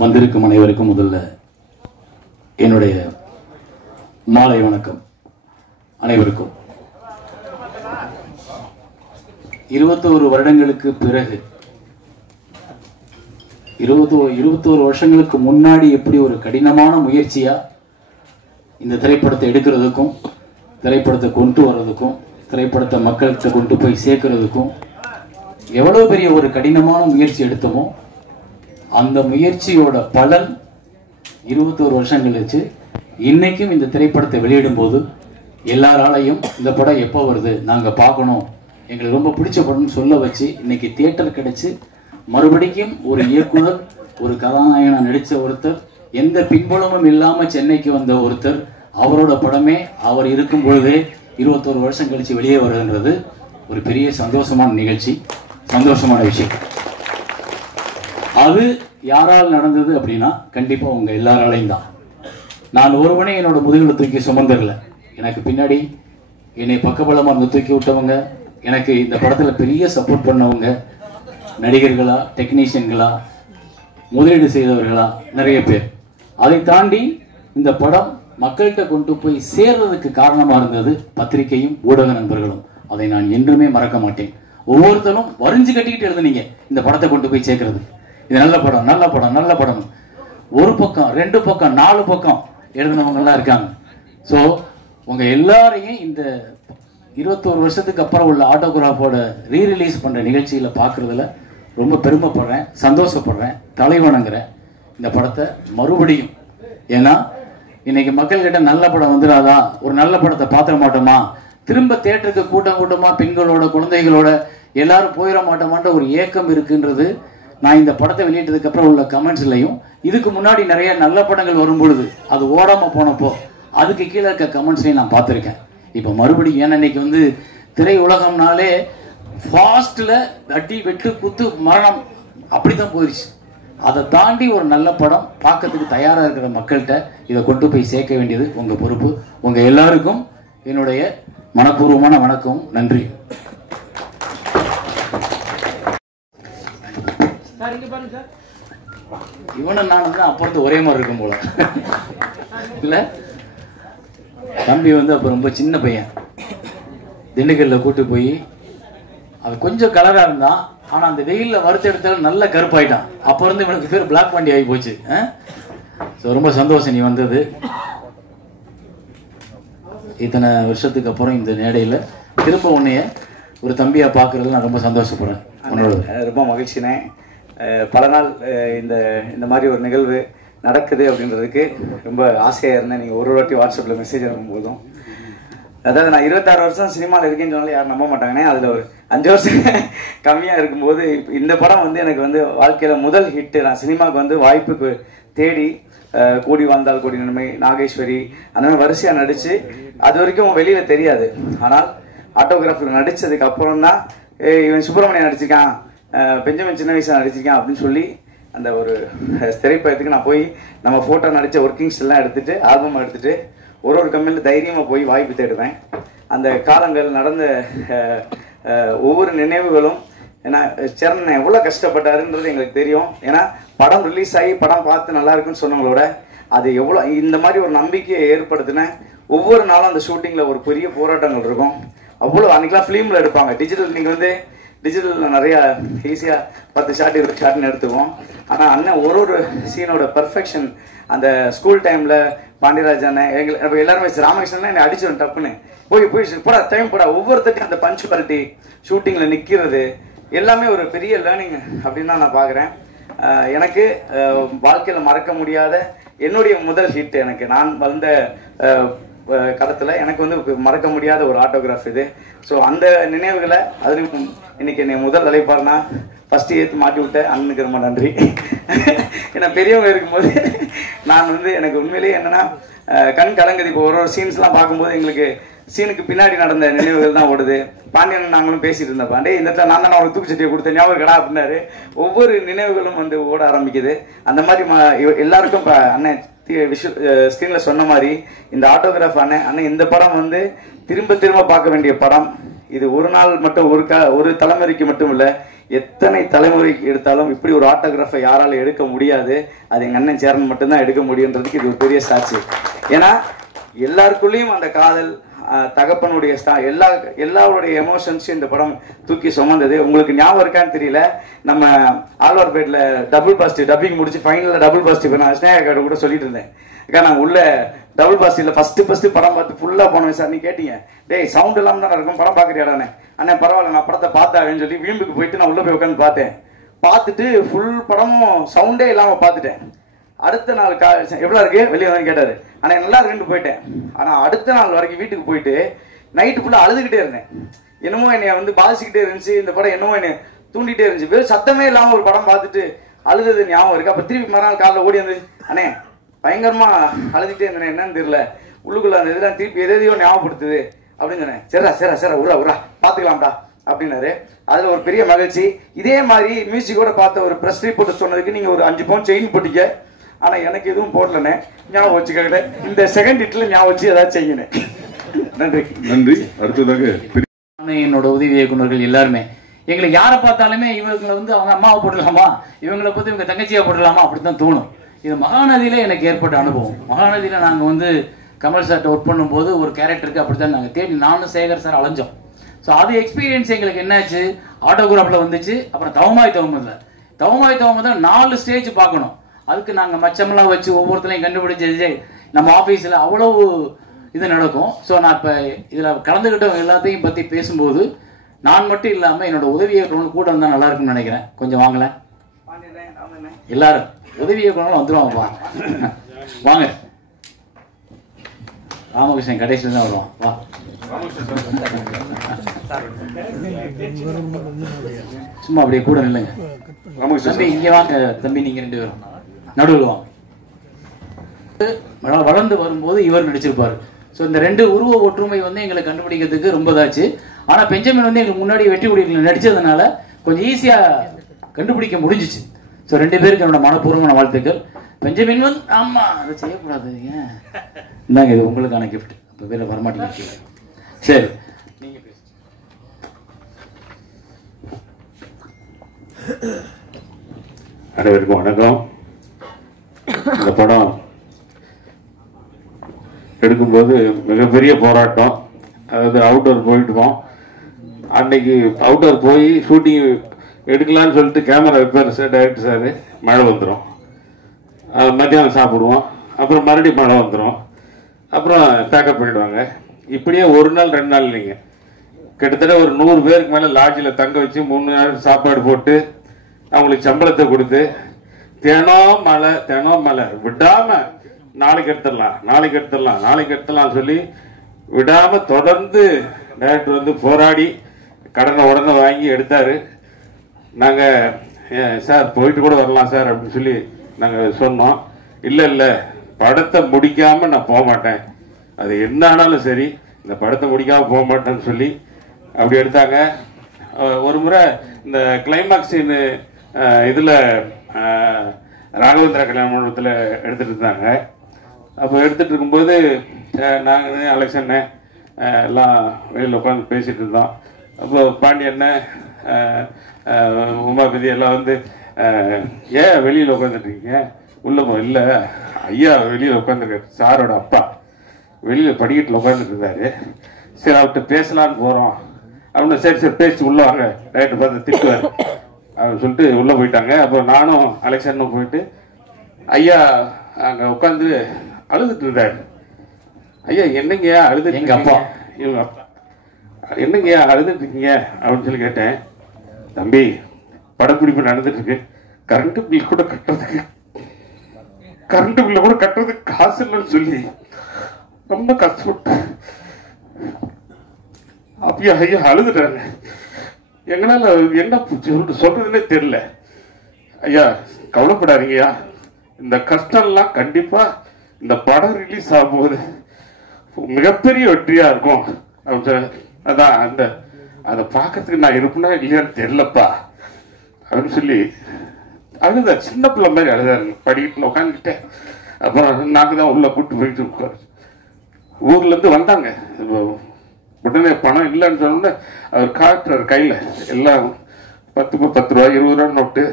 வந்திருக்கும் அனைவருக்கும் முதல்ல என்னுடைய மாலை வணக்கம். அனைவருக்கும் 21 வருடங்களுக்கு பிறகு 21 வருஷங்களுக்கு முன்னாடி எப்படி ஒரு கடினமான முயற்சியா இந்த திரைப்படத்தை எடுக்கிறதுக்கும், திரைப்படத்தை கொண்டு வர்றதுக்கும், திரைப்படத்தை மக்கள்கிட்ட கொண்டு போய் சேர்க்கறதுக்கும் எவ்வளவு பெரிய ஒரு கடினமான முயற்சி எடுத்தோமோ அந்த முயற்சியோட பலன் 21 வருஷம் கழிச்சு இன்னைக்கும் இந்த திரைப்படத்தை வெளியிடும் போது எல்லாராலையும் இந்த படம் எப்போ வருது, நாங்கள் பார்க்கணும், எங்களுக்கு ரொம்ப பிடிச்ச படம்னு சொல்ல வச்சு இன்னைக்கு தியேட்டர் கிடைச்சு மறுபடியும் ஒரு இயக்குனர், ஒரு கதாநாயகனா நடித்த ஒருத்தர், எந்த பின்புலமும் இல்லாமல் சென்னைக்கு வந்த ஒருத்தர், அவரோட படமே அவர் இருக்கும் பொழுதே 21 வருஷம் கழிச்சு வெளியே வருதுன்றது ஒரு பெரிய சந்தோஷமான நிகழ்ச்சி, சந்தோஷமான விஷயம். அது யாரால் நடந்தது அப்படின்னா கண்டிப்பா உங்க எல்லாராலையும் தான். நான் ஒருவனே என்னோட முதுகில் தூக்கி சுமந்தரல, எனக்கு பின்னாடி என்னை பக்கபலமா இருந்து தூக்கி விட்டவங்க, எனக்கு இந்த படத்துல பெரிய சப்போர்ட் பண்ணவங்க, நடிகர்களா, டெக்னீஷியன்களா, முதலீடு செய்தவர்களா, நிறைய பேர். அதை தாண்டி இந்த படம் மக்கள்கிட்ட கொண்டு போய் சேர்றதுக்கு காரணமா இருந்தது பத்திரிகையும் ஊடக நண்பர்களும். அதை நான் என்றுமே மறக்க மாட்டேன். ஒவ்வொருத்தரும் வரிஞ்சு கட்டிக்கிட்டு எழுதுனீங்க இந்த படத்தை கொண்டு போய் சேர்க்கறது. இது நல்ல படம், நல்ல படம், நல்ல படம். ஒரு பக்கம், 2 பக்கம், 4 பக்கம் எழுதினவங்க எல்லாம் இருக்காங்க. ஸோ உங்க எல்லாரையும் இந்த 21 வருஷத்துக்கு அப்புறம் உள்ள ஆட்டோகிராஃபோட ரீரிலீஸ் பண்ற நிகழ்ச்சியில பாக்குறதுல ரொம்ப பெருமைப்படுறேன், சந்தோஷப்படுறேன், தலைவணங்குறேன் இந்த படத்தை மறுபடியும். ஏன்னா இன்னைக்கு மக்கள்கிட்ட நல்ல படம் வந்துடாதா, ஒரு நல்ல படத்தை பார்த்துட மாட்டோமா, திரும்ப தியேட்டருக்கு கூட்டம் கூட்டமா பெண்களோட, குழந்தைகளோட எல்லாரும் போயிட மாட்டோமான்ற ஒரு ஏக்கம் இருக்குன்றது நான் இந்த படத்தை வெளியிட்டதுக்கு அப்புறம் உள்ள கமெண்ட்ஸ்லையும், இதுக்கு முன்னாடி நிறைய நல்ல படங்கள் வரும் பொழுது அது ஓடாம போனப்போ அதுக்கு கீழே இருக்க கமெண்ட்ஸ்லையும் நான் பார்த்துருக்கேன். இப்போ மறுபடியும் ஏன்னா இன்னைக்கு வந்து திரை உலகம்னாலே ஃபாஸ்ட்ல அடி, வெட்டு, குத்து, மரணம் அப்படித்தான் போயிடுச்சு. அதை தாண்டி ஒரு நல்ல படம் பார்க்கறதுக்கு தயாரா இருக்கிற மக்கள்கிட்ட இதை கொண்டு போய் சேர்க்க வேண்டியது உங்க பொறுப்பு. உங்க எல்லாருக்கும் என்னுடைய மனப்பூர்வமான வணக்கம், நன்றி. இவனும் நான் வந்து அப்புறம் ஒரே மாதிரி இருக்கும் போல இல்ல. தம்பி வந்து அப்ப ரொம்ப சின்ன பையன், திண்டுக்கல்ல கூட்டு போய் அவன் கொஞ்சம் கலரா இருந்தான், ஆனா அந்த வெயில்ல வறுத்து எடுத்தாலும் நல்ல கருப்பாயிட்டான். அப்ப இருந்து இவனுக்கு பேர் பிளாக் பாண்டி ஆகி போச்சு. ரொம்ப சந்தோஷம் நீ வந்தது. இத்தனை வருஷத்துக்கு அப்புறம் இந்த மேடையில திரும்ப உன்னைய ஒரு தம்பியா பாக்குறதுல நான் ரொம்ப சந்தோஷப்படுறேன். ரொம்ப மகிழ்ச்சினே. பல நாள் இந்த மாதிரி ஒரு நிகழ்வு நடக்குது அப்படின்றதுக்கு ரொம்ப ஆசையாக இருந்தேன். நீங்கள் ஒரு வாட்டி வாட்ஸ்அப்பில் மெசேஜ் அனுப்பும் போதும், அதாவது நான் 26 வருஷம் சினிமாவில் இருக்கேன்னு சொன்னாலும் யாரும் நம்ப மாட்டாங்கன்னே. அதில் ஒரு 5 வருஷம் கம்மியாக இருக்கும்போது இந்த படம் வந்து எனக்கு வந்து வாழ்க்கையில் முதல் ஹிட்டு. நான் சினிமாவுக்கு வந்து வாய்ப்புக்கு தேடி கூடி வாழ்ந்தால் கூடி நன்மை, நாகேஸ்வரி அந்த மாதிரி வரிசையாக நடித்து அது வரைக்கும் வெளியில் தெரியாது. ஆனால் ஆட்டோகிராஃபில் நடித்ததுக்கு அப்புறம் தான் இவன் சுப்பிரமணியன் நடிச்சிருக்கான், பெஞ்சமின் சின்ன வயசுல நடிச்சிருக்கேன் அப்படின்னு சொல்லி அந்த ஒரு திரைப்படத்துக்கு நான் போய் நம்ம ஃபோட்டோ நடித்த ஒர்க்கிங்ஸ் எல்லாம் எடுத்துகிட்டு, ஆல்பம் எடுத்துகிட்டு ஒரு கம்பெனியில் தைரியமாக போய் வாய்ப்பு தேடுவேன். அந்த காலங்கள் நடந்த ஒவ்வொரு நினைவுகளும், ஏன்னா சரண் எவ்வளோ கஷ்டப்பட்டாருன்றது எங்களுக்கு தெரியும். ஏன்னா படம் ரிலீஸ் ஆகி படம் பார்த்து நல்லா இருக்குன்னு சொன்னவங்களோட அது எவ்வளோ இந்த மாதிரி ஒரு நம்பிக்கையை ஏற்படுத்தின ஒவ்வொரு நாளும் அந்த ஷூட்டிங்கில் ஒரு பெரிய போராட்டங்கள் இருக்கும். அவ்வளோ அன்றைக்கெலாம் ஃபிலிமில் எடுப்பாங்க, டிஜிட்டல் நீங்கள் வந்து டிஜிட்டலில் நிறையா ஈஸியாக 10 ஷாட் 20 ஷாட்னு எடுத்துக்குவோம். ஆனால் அண்ணன் ஒரு சீனோட பர்ஃபெக்ஷன் அந்த ஸ்கூல் டைமில் பாண்டியராஜ் அண்ணன் எங்களுக்கு எல்லாருமே ராமகிருஷ்ணன் என்னை அடிச்சிடும் டப்புன்னு போய் போடா டைம் போடா, ஒவ்வொருத்தருக்கும் அந்த பஞ்சுவாலிட்டி ஷூட்டிங்கில் நிற்கிறது எல்லாமே ஒரு பெரிய லேர்னிங் அப்படின்னு தான் நான் பார்க்குறேன். எனக்கு வாழ்க்கையில் மறக்க முடியாத என்னுடைய முதல் ஹிட், எனக்கு நான் வந்த காலத்தில் எனக்கு வந்து மறக்க முடியாத ஒரு ஆட்டோகிராஃப் இது. ஸோ அந்த நினைவுகளை அதுலேயும் இன்னைக்கு என்னை முதல் அழைப்பார்னா ஃபஸ்ட்டு ஏற்றி மாட்டி விட்டேன் அண்ணனுக்கு ரொம்ப நன்றி. ஏன்னா பெரியவங்க இருக்கும்போது நான் வந்து எனக்கு உண்மையிலேயே என்னென்னா கண் கலங்குது. இப்போ ஒரு சீன்ஸ்லாம் பார்க்கும்போது எங்களுக்கு சீனுக்கு பின்னாடி நடந்த நினைவுகள் தான் ஓடுது. பாண்டியன் நாங்களும் பேசிட்டு இருந்தேன், பாண்டே இந்த இடத்துல நான் தான் அவருக்கு தூக்குச்சட்டியை கொடுத்தேன் ஞாபகம் கடா அப்படின்னாரு. ஒவ்வொரு நினைவுகளும் வந்து ஓட ஆரம்பிக்குது. அந்த மாதிரி எல்லாருக்கும் இப்போ அண்ணன் ஸ்கிரீன்ல சொன்ன மாதிரி இந்த ஆட்டோகிராஃப் அண்ணன் இந்த படம் வந்து திரும்ப திரும்ப பார்க்க வேண்டிய படம். இது ஒரு நாள் மட்டும் ஒரு தலைமுறைக்கு மட்டும் இல்லை, எத்தனை தலைமுறை எடுத்தாலும் இப்படி ஒரு ஆட்டோகிராஃபை யாராலும் எடுக்க முடியாது. அது எங்கள் அண்ணன் சேரன் மட்டும்தான் எடுக்க முடியுன்றதுக்கு இது ஒரு பெரிய சாட்சி. ஏன்னா எல்லாருக்குள்ளேயும் அந்த காதல், தகப்பனுடைய எல்லாருடைய எமோஷன்ஸும் இந்த படம் தூக்கி சுமந்தது. உங்களுக்கு ஞாபகம் இருக்கான்னு தெரியல, நம்ம ஆழ்வார்பேட்டில் டபுள் பாசிட்டிவ் டப்பிங் முடிச்சு ஃபைனலில் டபுள் பாசிட்டிவ் நான் ஸ்னேகா கிட்ட கூட சொல்லிட்டு இருந்தேன். அக்கா நான் உள்ள டபுள் பாசிட்டிவ்ல ஃபர்ஸ்ட் படம் பார்த்து ஃபுல்லாக போனேன் சார். நீ கேட்டீங்க, டேய் சவுண்ட் இல்லாமல் தான் இருக்கும், படம் பார்க்குறியாடானே. அண்ணே பரவாயில்ல, நான் படத்தை பார்த்தாவேன்னு சொல்லி வீம்புக்கு போயிட்டு நான் உள்ள போய் உட்காந்து பார்த்தேன். பார்த்துட்டு ஃபுல் படமும் சவுண்டே இல்லாமல் பார்த்துட்டேன். அடுத்த நாள் எவ்வளோ இருக்கு வெளியே வந்து கேட்டாரு. ஆனால் நல்லா இருக்குன்னு போயிட்டேன். ஆனால் அடுத்த நாள் வரைக்கும் வீட்டுக்கு போயிட்டு நைட்டு ஃபுல்லாக அழுதுகிட்டே இருந்தேன். என்னமோ என்னை வந்து பாதிச்சுக்கிட்டே இருந்துச்சு. இந்த படம் என்னமோ என்னை தூண்டிகிட்டே இருந்துச்சு. வெறும் சத்தமே இல்லாமல் ஒரு படம் பார்த்துட்டு அழுது ஞாபகம் இருக்கு. அப்போ திருப்பி மறுநாள் காலைல ஓடி வந்து, அண்ணே பயங்கரமா அழுதுகிட்டே இருந்தேன், என்னன்னு தெரியல, உள்ளுக்குள்ள அந்த இதெல்லாம் திருப்பி எதையோ ஞாபகப்படுத்துது அப்படின்னு சொன்னேன். சரி உரா பார்த்துக்கலாம்டா அப்படின்னாரு. அதில் ஒரு பெரிய மகிழ்ச்சி. இதே மாதிரி மியூசிக்கோட பார்த்த ஒரு ப்ரெஸ் ரிப்போர்ட் சொன்னதுக்கு நீங்கள் ஒரு 5 பவுன் செயின் போட்டிக்க, ஆனால் எனக்கு எதுவும் போடலண்ணே, ஞாபகம் வச்சுக்கிட்ட இந்த செகண்ட் ஹிட்ல ஞாபகம் வச்சு ஏதாச்சும் செய்யணும். நன்றி. அடுத்ததாக என்னோட உதவி இயக்குநர்கள் எல்லாருமே எங்களுக்கு யாரை பார்த்தாலுமே இவங்களை வந்து அவங்க அம்மாவை போட்டுடலாமா, இவங்களை பற்றி இவங்க தங்கச்சியை போட்டுடலாமா அப்படித்தான் தோணும். இது மகாநதியில எனக்கு ஏற்பட்ட அனுபவம். மகாநதியில நாங்கள் வந்து கமல் சார்ட்ட ஒர்க் பண்ணும்போது ஒரு கேரக்டருக்கு அப்படித்தான் நாங்கள் தேடி நானும் சேகர் சார் அலைஞ்சோம். ஸோ அது எக்ஸ்பீரியன்ஸ் எங்களுக்கு என்னாச்சு, ஆட்டோகிராஃபில் வந்துச்சு. அப்புறம் தவமாய் தவமதில் 4 ஸ்டேஜ் பார்க்கணும். அதுக்கு நாங்கள் மச்சமெல்லாம் வச்சு ஒவ்வொருத்தரையும் கண்டுபிடிச்சி நம்ம ஆஃபீஸில் அவ்வளவு இது நடக்கும். ஸோ நான் இப்போ இதில் கலந்துக்கிட்டவங்க எல்லாத்தையும் பற்றி பேசும்போது நான் மட்டும் இல்லாமல் என்னோட உதவி இயக்குனர் கூட வந்தால் நல்லா இருக்கும்னு நினைக்கிறேன். கொஞ்சம் வாங்கல எல்லாரும் உதவி இயக்குனர் வந்துருவாங்கப்பா. வாங்க ராமகிருஷ்ணன் கடைசியில் தான் வருவான். வா சும்மா அப்படியே கூட நில்லுங்க. தம்பி இங்கே வாங்க. தம்பி நீங்க 2 பேரும் நடுவில் வாங்க. வளர்ந்து வரும்போது இவர் நடிச்சிருப்பாரு. ஸோ இந்த 2 உருவ ஒற்றுமை வந்து எங்களை கண்டுபிடிக்கிறதுக்கு ரொம்ப தாச்சு. ஆனால் பெஞ்சமின் வந்து எங்களுக்கு முன்னாடி வெற்றி கொடிகளில் நடிச்சதுனால கொஞ்சம் ஈஸியாக கண்டுபிடிக்க முடிஞ்சிச்சு. ஸோ 2 பேருக்கு என்னோட மனப்பூர்வமான வாழ்த்துக்கள். பெஞ்சமின் வந்து ஆமா அதை செய்யக்கூடாது, ஏன் இந்தாங்க இது உங்களுக்கான கிஃப்ட். இப்போ பேர் வரமாட்டேங்க. சரி நீங்க பேசு. அனைவருக்கும் வணக்கம். இந்த படம் எடுக்கும்போது மிகப்பெரிய போராட்டம். அதாவது அவுட்டோர் போயிட்டுவோம். அன்னைக்கு அவுட்டோர் போய் ஷூட்டிங் எடுக்கலான்னு சொல்லிட்டு கேமரா வைப்பார் சார், டைரக்டர் சார். மழை வந்துடும், மத்தியானம் சாப்பிடுவோம், அப்புறம் மறுபடியும் மழை வந்துடும், அப்புறம் பேக்கப் பண்ணிடுவாங்க. இப்படியே 1 நாள் 2 நாள் இல்லைங்க, கிட்டத்தட்ட ஒரு 100 பேருக்கு மேலே லாட்ஜில் தங்க வச்சு 3 நாள் சாப்பாடு போட்டு அவங்களுக்கு சம்பளத்தை கொடுத்து தினம் மழை விடாம நாளைக்கு எடுத்துடலாம் சொல்லி விடாம தொடர்ந்து டைரக்டர் வந்து போராடி கடனை வாங்கி எடுத்தாரு. நாங்க சார் போயிட்டு கூட வரலாம் சார் அப்படின்னு சொல்லி நாங்க சொன்னோம். இல்ல படத்தை முடிக்காம நான் போக மாட்டேன், அது என்ன ஆனாலும் சரி இந்த படத்தை முடிக்காம போக மாட்டேன்னு சொல்லி அப்படி எடுத்தாங்க. ஒரு முறை இந்த கிளைமாக்ஸ் இதுல ராகவேந்திரா கல்யாண மண்டபத்தில் எடுத்துட்டு இருந்தாங்க. அப்போ எடுத்துட்டு இருக்கும்போது நாங்கள் அலெக்சண்ணே எல்லாம் வெளியில் உட்காந்து பேசிட்டு இருந்தோம். அப்போ பாண்டியண்ணன் உமாபதி எல்லாம் வந்து ஏன் வெளியில் உட்காந்துருக்கீங்க உள்ள இல்லை ஐயா வெளியில் உட்காந்துருக்காரு, சாரோட அப்பா வெளியில் படிக்கட்டில் உட்காந்துட்டு இருந்தாரு. சரி அவர்கிட்ட பேசலான்னு போகிறோம் அப்படின்னு. சரி பேசிட்டு உள்ள வாங்க, டைரக்டர் பார்த்து திட்டுவார் அப்படின்னு சொல்லிட்டு உள்ளே போயிட்டாங்க. அப்புறம் நானும் அலெக்சனும் போயிட்டு ஐயா அங்கே உட்காந்து அழுதுட்டு இருந்தாரு. ஐயா என்னங்கய்யா அழுது, எங்கள் அப்பா இவங்க அப்பா என்னங்கய்யா அழுதுட்டு இருக்கீங்க அப்படின்னு சொல்லி கேட்டேன். தம்பி படப்பிடிப்பு நடந்துட்டு இருக்கு, கரண்ட் பில் கூட கட்டுறதுக்கு காசு இல்லைன்னு சொல்லி ரொம்ப கஷ்டப்பட்டேன். அப்படியா ஐயா அழுதுட்டாங்க. எங்களால என்ன சொல்றதுன்னே தெரியல. ஐயா கவலைப்படாதீங்கய்யா, இந்த கஷ்டம்லாம் கண்டிப்பா இந்த படம் ரிலீஸ் ஆகும்போது மிகப்பெரிய வெற்றியா இருக்கும் அப்படின்னு. அதான் அதை பார்க்கறதுக்கு நான் இருப்பேனா இல்லையான்னு தெரியலப்பா அப்படின்னு சொல்லி அழுதார். சின்ன பிள்ளை மாதிரி அழுதாரு. படிக்கட்டில் உட்காந்துக்கிட்டேன். அப்புறம் நாங்கள் தான் உள்ள கூப்பிட்டு போயிட்டு உட்காரு. ஊர்ல இருந்து வந்தாங்க. உடனே பணம் இல்லைன்னு சொன்னோன்னே அவர் காட்டுறாரு கையில் எல்லாம் 10 ரூபா 20 ரூபா நோட்டு.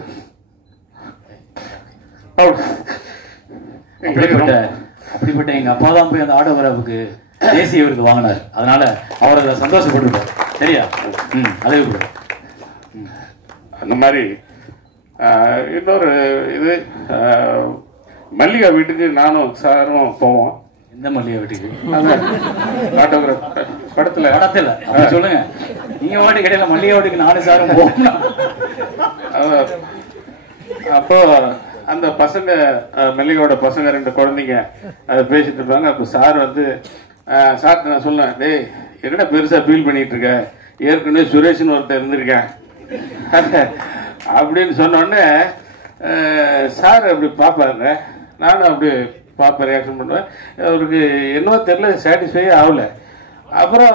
அப்படிப்பட்ட எங்க அப்பா தான் போய் அந்த ஆடோகிராஃபுக்கு தேசிய விருது வாங்கினார். அதனால அவர் அதை சந்தோஷப்பட்டிருப்பார். சரியா? அதே அந்த மாதிரி இன்னொரு இது மல்லிகா வீட்டுக்கு நானும் சாரும் போவோம். எந்த மல்லிகா வீட்டுக்கு? ஆட்டோகிராஃப் படத்துல அப்படி சொல்லுங்க. நீங்க வாட்டுக்கு இடையில மல்லிகா வீட்டுக்கு நானும் சாரும் போவோம். அப்போ அந்த பசங்க மல்லிகாவோட பசங்க 2 குழந்தைங்க அதை பேசிட்டு இருப்பாங்க. அப்போ சார் வந்து சார் நான் சொன்னேன், டேய் என்னடா பெருசா ஃபீல் பண்ணிட்டு இருக்க, ஏற்கனவே சுரேஷ்னு ஒருத்தர் இருந்திருக்கேன் அப்படின்னு சொன்னோடனே சார் அப்படி பார்ப்பாருங்க. நானும் அப்படி பார்ப்பேன், ரியாக்ஷன் பண்ணுவேன். அவருக்கு என்னவோ தெரியல, சாட்டிஸ்ஃபை ஆகலை. அப்புறம்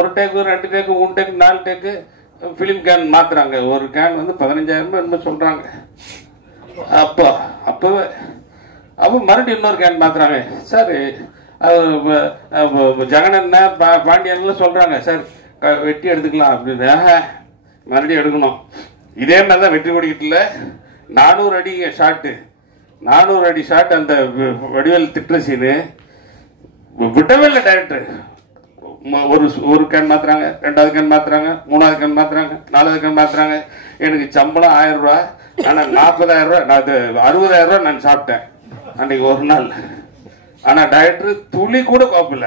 1 டேக்கு 2 டேக்கு 3 டேக்கு 4 டேக்கு ஃபிலிம் கேன் மாற்றுறாங்க. ஒரு கேன் வந்து 15,000 என்ன சொல்கிறாங்க. அப்போ மறுபடியும் இன்னொரு கேன் மாற்றுறாங்க. சார் ஜெகனண்ண பாண்டியன்லாம் சொல்கிறாங்க, சார் வெட்டி எடுத்துக்கலாம் அப்படின்னு. மறுபடியும் எடுக்கணும். இதே மாதிரி தான் வெற்றி கொடிக்கிட்டுல 400 அடி ஷாட்டு, 400 அடி ஷாட். அந்த வடிவேல் திட்டுற சீனு விடவே இல்லை டைரக்டர். ஒரு கேன் மாத்துறாங்க, 2வது கேன் மாத்துறாங்க, 3வது கேன் மாத்துறாங்க, 4வது கேன் மாத்துறாங்க. எனக்கு சம்பளம் 1000 ரூபா. ஆனால் 40,000 ரூபா, நான் 60,000 ரூபா நான் சாப்பிட்டேன் அன்னைக்கு ஒரு நாள். ஆனால் டைரக்டர் துளி கூட கோப்பில்ல.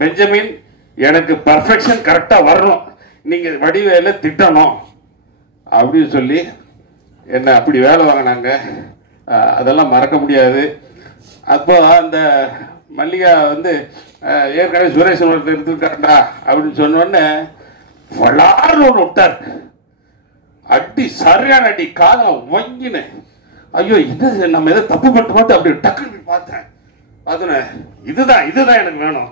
பெஞ்சமின், எனக்கு பர்ஃபெக்ஷன் கரெக்டாக வரணும், நீங்கள் வடிவேல திட்டணும் அப்படின்னு சொல்லி என்ன அப்படி வேலை வாங்கினாங்க. அதெல்லாம் மறக்க முடியாது. அப்போ அந்த மல்லிகா வந்து ஏற்கனவே சுரேஷன் ஒருத்தர் எடுத்துருக்காண்டா அப்படின்னு சொன்னோடனே வளார்னு ஒன்று விட்டார். அடி சரியான அடி, காலம் வங்கினு. ஐயோ இது நம்ம எதோ தப்பு பண்ணிட்டு மட்டும் அப்படி டக்குன்னு பார்த்தேன். இதுதான் எனக்கு வேணும்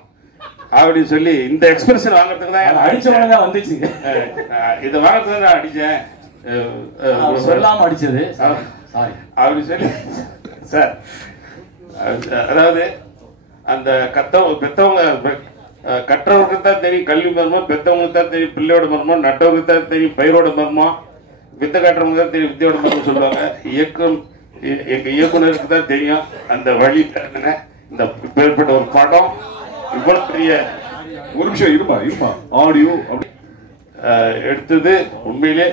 அப்படின்னு சொல்லி இந்த எக்ஸ்பிரஷன் வாங்குறதுக்கு தான் அடிச்சவங்க வந்துச்சு. இதை வாங்குறதுக்கு தான் அடிச்சேன், சொல்லாம அடிச்சது அப்படி சொல்லி. சார் அதாவது அந்த பெத்தவங்க கற்றவருக்கு தான் தெரியும் கல்வி மர்மம், பெத்தவங்களுக்கு தான் தெரியும் பிள்ளையோட மர்மம், நட்டவருக்கு தான் தெரியும் பயிரோட மர்மம், வித்தை காட்டுறவங்க தான் தெரியும் வித்தையோட மர்மம் சொல்லுவாங்க. எங்க இயக்குனருக்கு தான் தெரியும் அந்த வழி. இந்த பேர்பட்ட ஒரு படம் இவ்வளவு பெரிய ஒரு நிமிஷம் இருப்பா ஆடியோ எடுத்தது உண்மையிலே